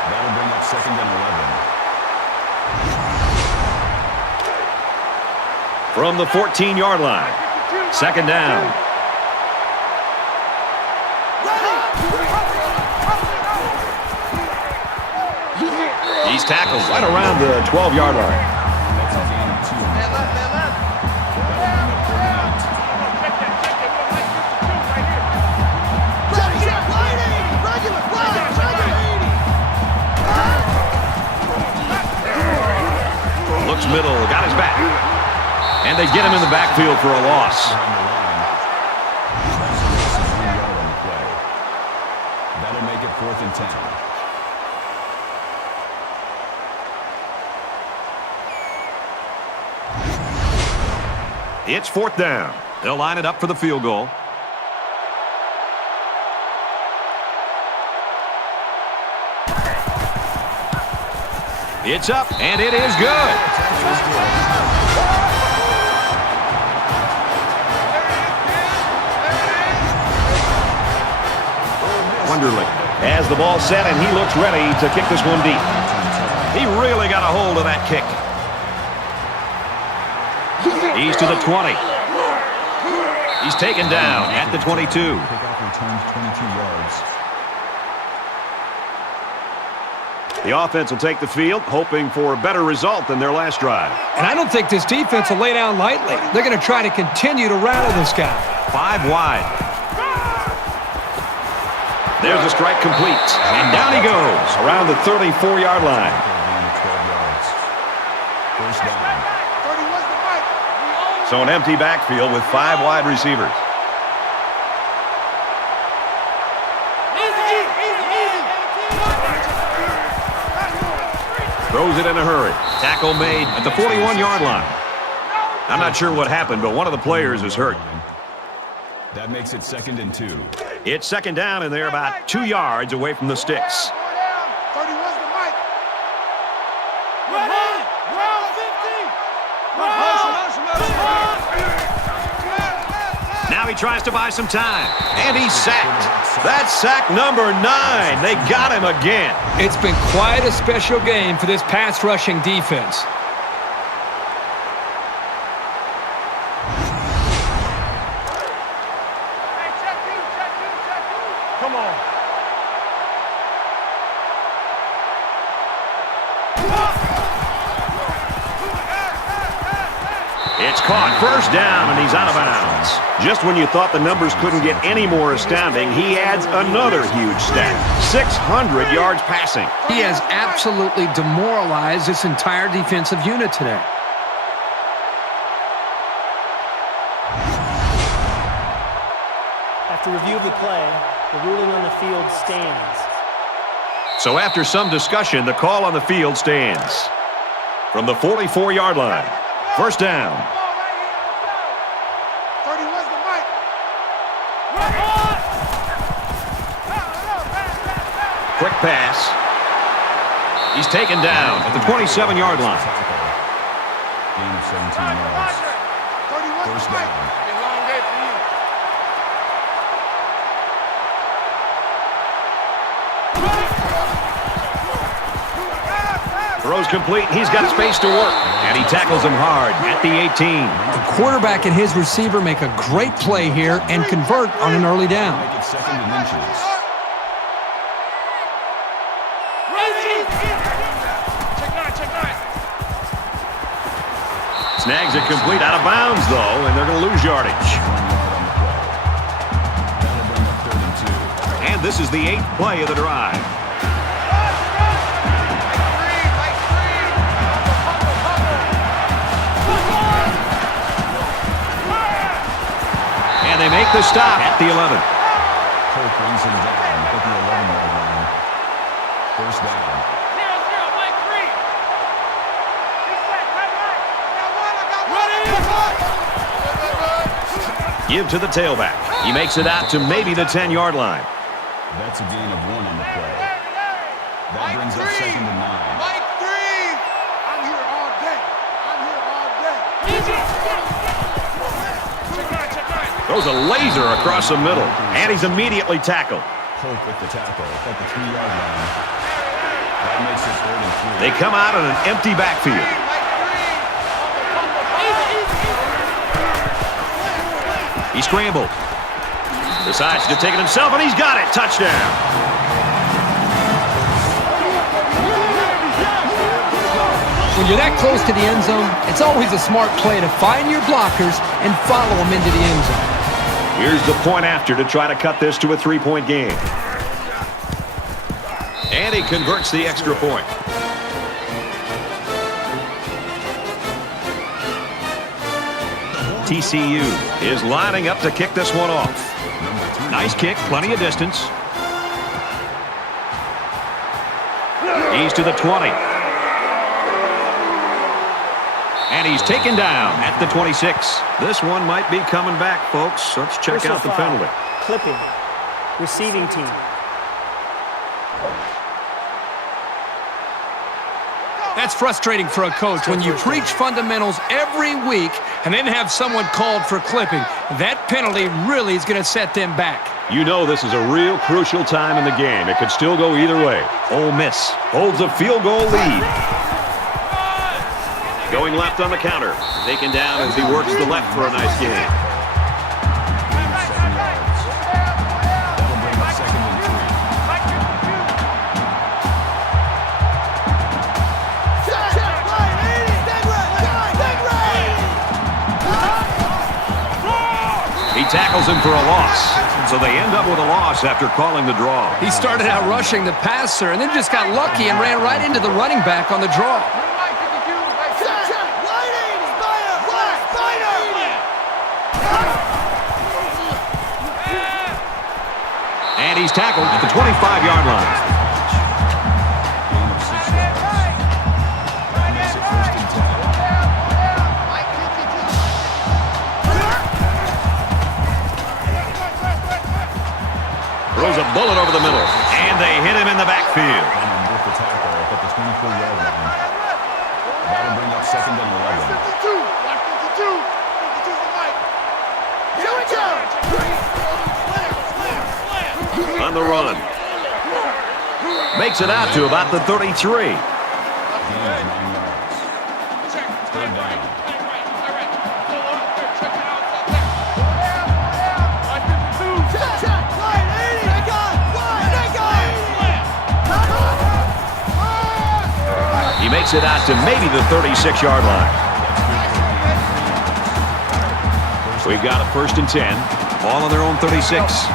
That'll bring up 2nd and 11. From the 14-yard line. 2nd down. He's tackled right around the 12-yard line. That's a gain of 2 on the play. Looks middle, got his back. And they get him in the backfield for a loss. That'll make it 4th and 10. It's 4th down. They'll line it up for the field goal. It's up, and it is good. Wonderlic has the ball set, and he looks ready to kick this one deep. He really got a hold of that kick. He's to the 20. He's taken down at the 22. Kickoff returns 22 yards. The offense will take the field, hoping for a better result than their last drive. And I don't think this defense will lay down lightly. They're going to try to continue to rattle this guy. 5 wide. There's a strike complete. And down he goes around the 34-yard line. First down. So an empty backfield with 5 wide receivers. Throws it in a hurry. Tackle made at the 41-yard line. I'm not sure what happened, but one of the players is hurt. That makes it 2nd and 2. It's 2nd down, and they're about 2 yards away from the sticks. Now he tries to buy some time, and he's sacked. That's sack number 9. They got him again. It's been quite a special game for this pass rushing defense. Come on. It's caught. First down, and he's out of bounds. Just when you thought the numbers couldn't get any more astounding, he adds another huge stat. 600 yards passing. He has absolutely demoralized this entire defensive unit today. After review of the play, the ruling on the field stands. So after some discussion, the call on the field stands. From the 44-yard line, first down. Quick pass. He's taken down at the 27-yard line. Gain of 17 yards. First down. Long day for you. Throws complete. He's got space to work. And he tackles him hard at the 18. The quarterback and his receiver make a great play here and convert on an early down. Make it 2nd and inches. Snags it complete out of bounds, though, and they're going to lose yardage. 1 yard on the play. That'll bring up 3rd and 2. And this is the 8th play of the drive. And they make the stop at the 11. Kirk brings him down at the 11-yard line. First down. Give to the tailback. He makes it out to maybe the 10-yard line. That's a gain of 1 on the play. That brings up 2nd and 9. Mike 3. I'm here all day. Throws a laser across the middle, and he's immediately tackled. Hope with the tackle at the 3-yard line. That makes it 3rd and 3. They come out in an empty backfield. He scrambled. Decides to take it himself, and he's got it. Touchdown. When you're that close to the end zone, it's always a smart play to find your blockers and follow them into the end zone. Here's the point after to try to cut this to a 3-point game. And he converts the extra point. TCU is lining up to kick this one off. Nice kick, plenty of distance. He's to the 20. And he's taken down at the 26. This one might be coming back, folks. Let's check out the penalty. Clipping. Receiving team. That's frustrating for a coach when you preach fundamentals every week and then have someone called for clipping. That penalty really is going to set them back. You know this is a real crucial time in the game. It could still go either way. Ole Miss holds a field goal lead. Going left on the counter. Taken down as he works the left for a nice gain. Gain of 7 yards. That'll bring up 2nd and 3. He tackles him for a loss. So they end up with a loss after calling the draw. He started out rushing the passer and then just got lucky and ran right into the running back on the draw. And he's tackled at the 25-yard line. Gain of 6 yards. That makes it 1st and 10. Throws a bullet over the middle. And they hit him in the backfield. And with the tackle up at the 24-yard line. That'll bring up 2nd and 11. On the run. Makes it out to about the 33. Gain of 9 yards. 3rd down. He makes it out to maybe the 36-yard line. We've got a 1st and 10. Ball on their own 36.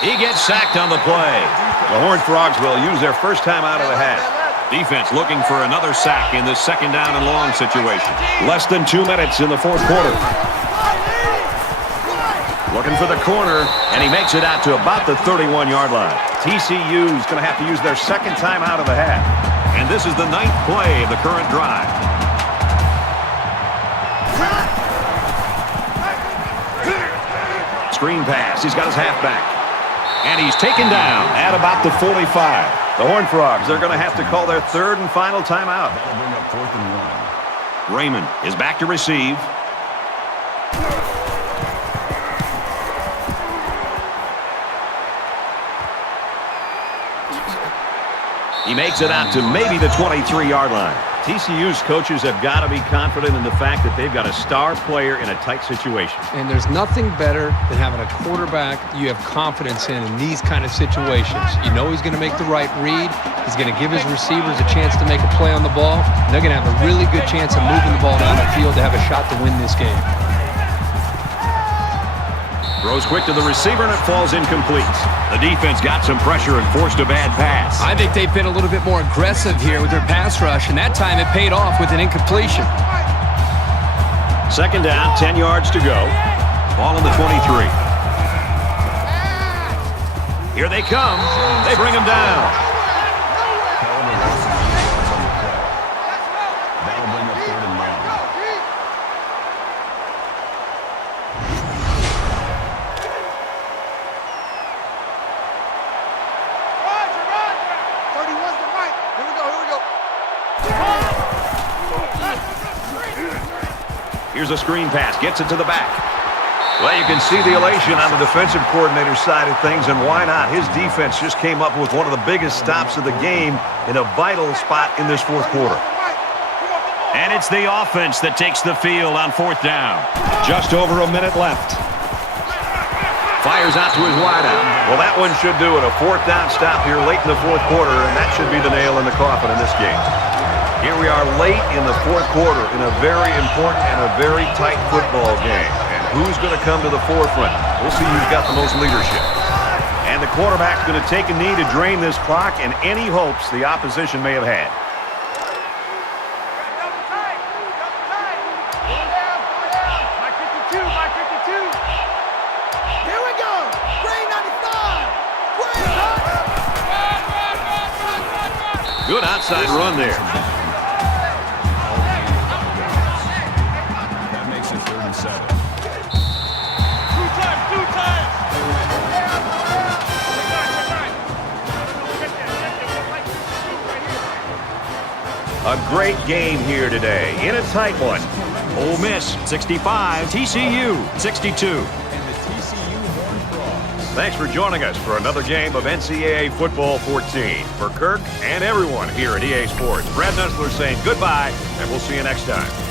He gets sacked on the play. The Horned Frogs will use their first time out of the half. Defense looking for another sack in this 2nd down and long situation. Less than 2 minutes in the 4th quarter. Looking for the corner, and he makes it out to about the 31-yard line. TCU is going to have to use their 2nd time out of the half. And this is the 9th play of the current drive. Screen pass. He's got his halfback. And he's taken down at about the 45. The Horned Frogs, they're going to have to call their 3rd and final timeout. That'll bring up 4th and 1. Raymond is back to receive. He makes it out to maybe the 23-yard line. TCU's coaches have got to be confident in the fact that they've got a star player in a tight situation. And there's nothing better than having a quarterback you have confidence in these kind of situations. You know he's going to make the right read. He's going to give his receivers a chance to make a play on the ball. And they're going to have a really good chance of moving the ball down the field to have a shot to win this game. Throws quick to the receiver, and it falls incomplete. The defense got some pressure and forced a bad pass. I think they've been a little bit more aggressive here with their pass rush, and that time it paid off with an incompletion. 2nd down, 10 yards to go. Ball on the 23. Here they come. They bring him down. That'll bring up 3rd and 9. Here's a screen pass. Gets it to the back. Well, you can see the elation on the defensive coordinator's side of things, and why not? His defense just came up with one of the biggest stops of the game in a vital spot in this 4th quarter. And it's the offense that takes the field on 4th down. Just over a minute left. Fires out to his wideout. Well, that one should do it. A 4th down stop here late in the 4th quarter, and that should be the nail in the coffin in this game. Here we are late in the 4th quarter in a very important and a very tight football game. And who's going to come to the forefront? We'll see who's got the most leadership. And the quarterback's going to take a knee to drain this clock and any hopes the opposition may have had. Here we go. Green 95. Good outside run there. That makes it 3rd and 7. Two times. A great game here today in a tight one. Ole Miss 65, TCU 62. And the TCU Horned Frogs. Thanks for joining us for another game of NCAA Football 14. For Kirk and everyone here at EA Sports, Brad Nussler saying goodbye, and we'll see you next time.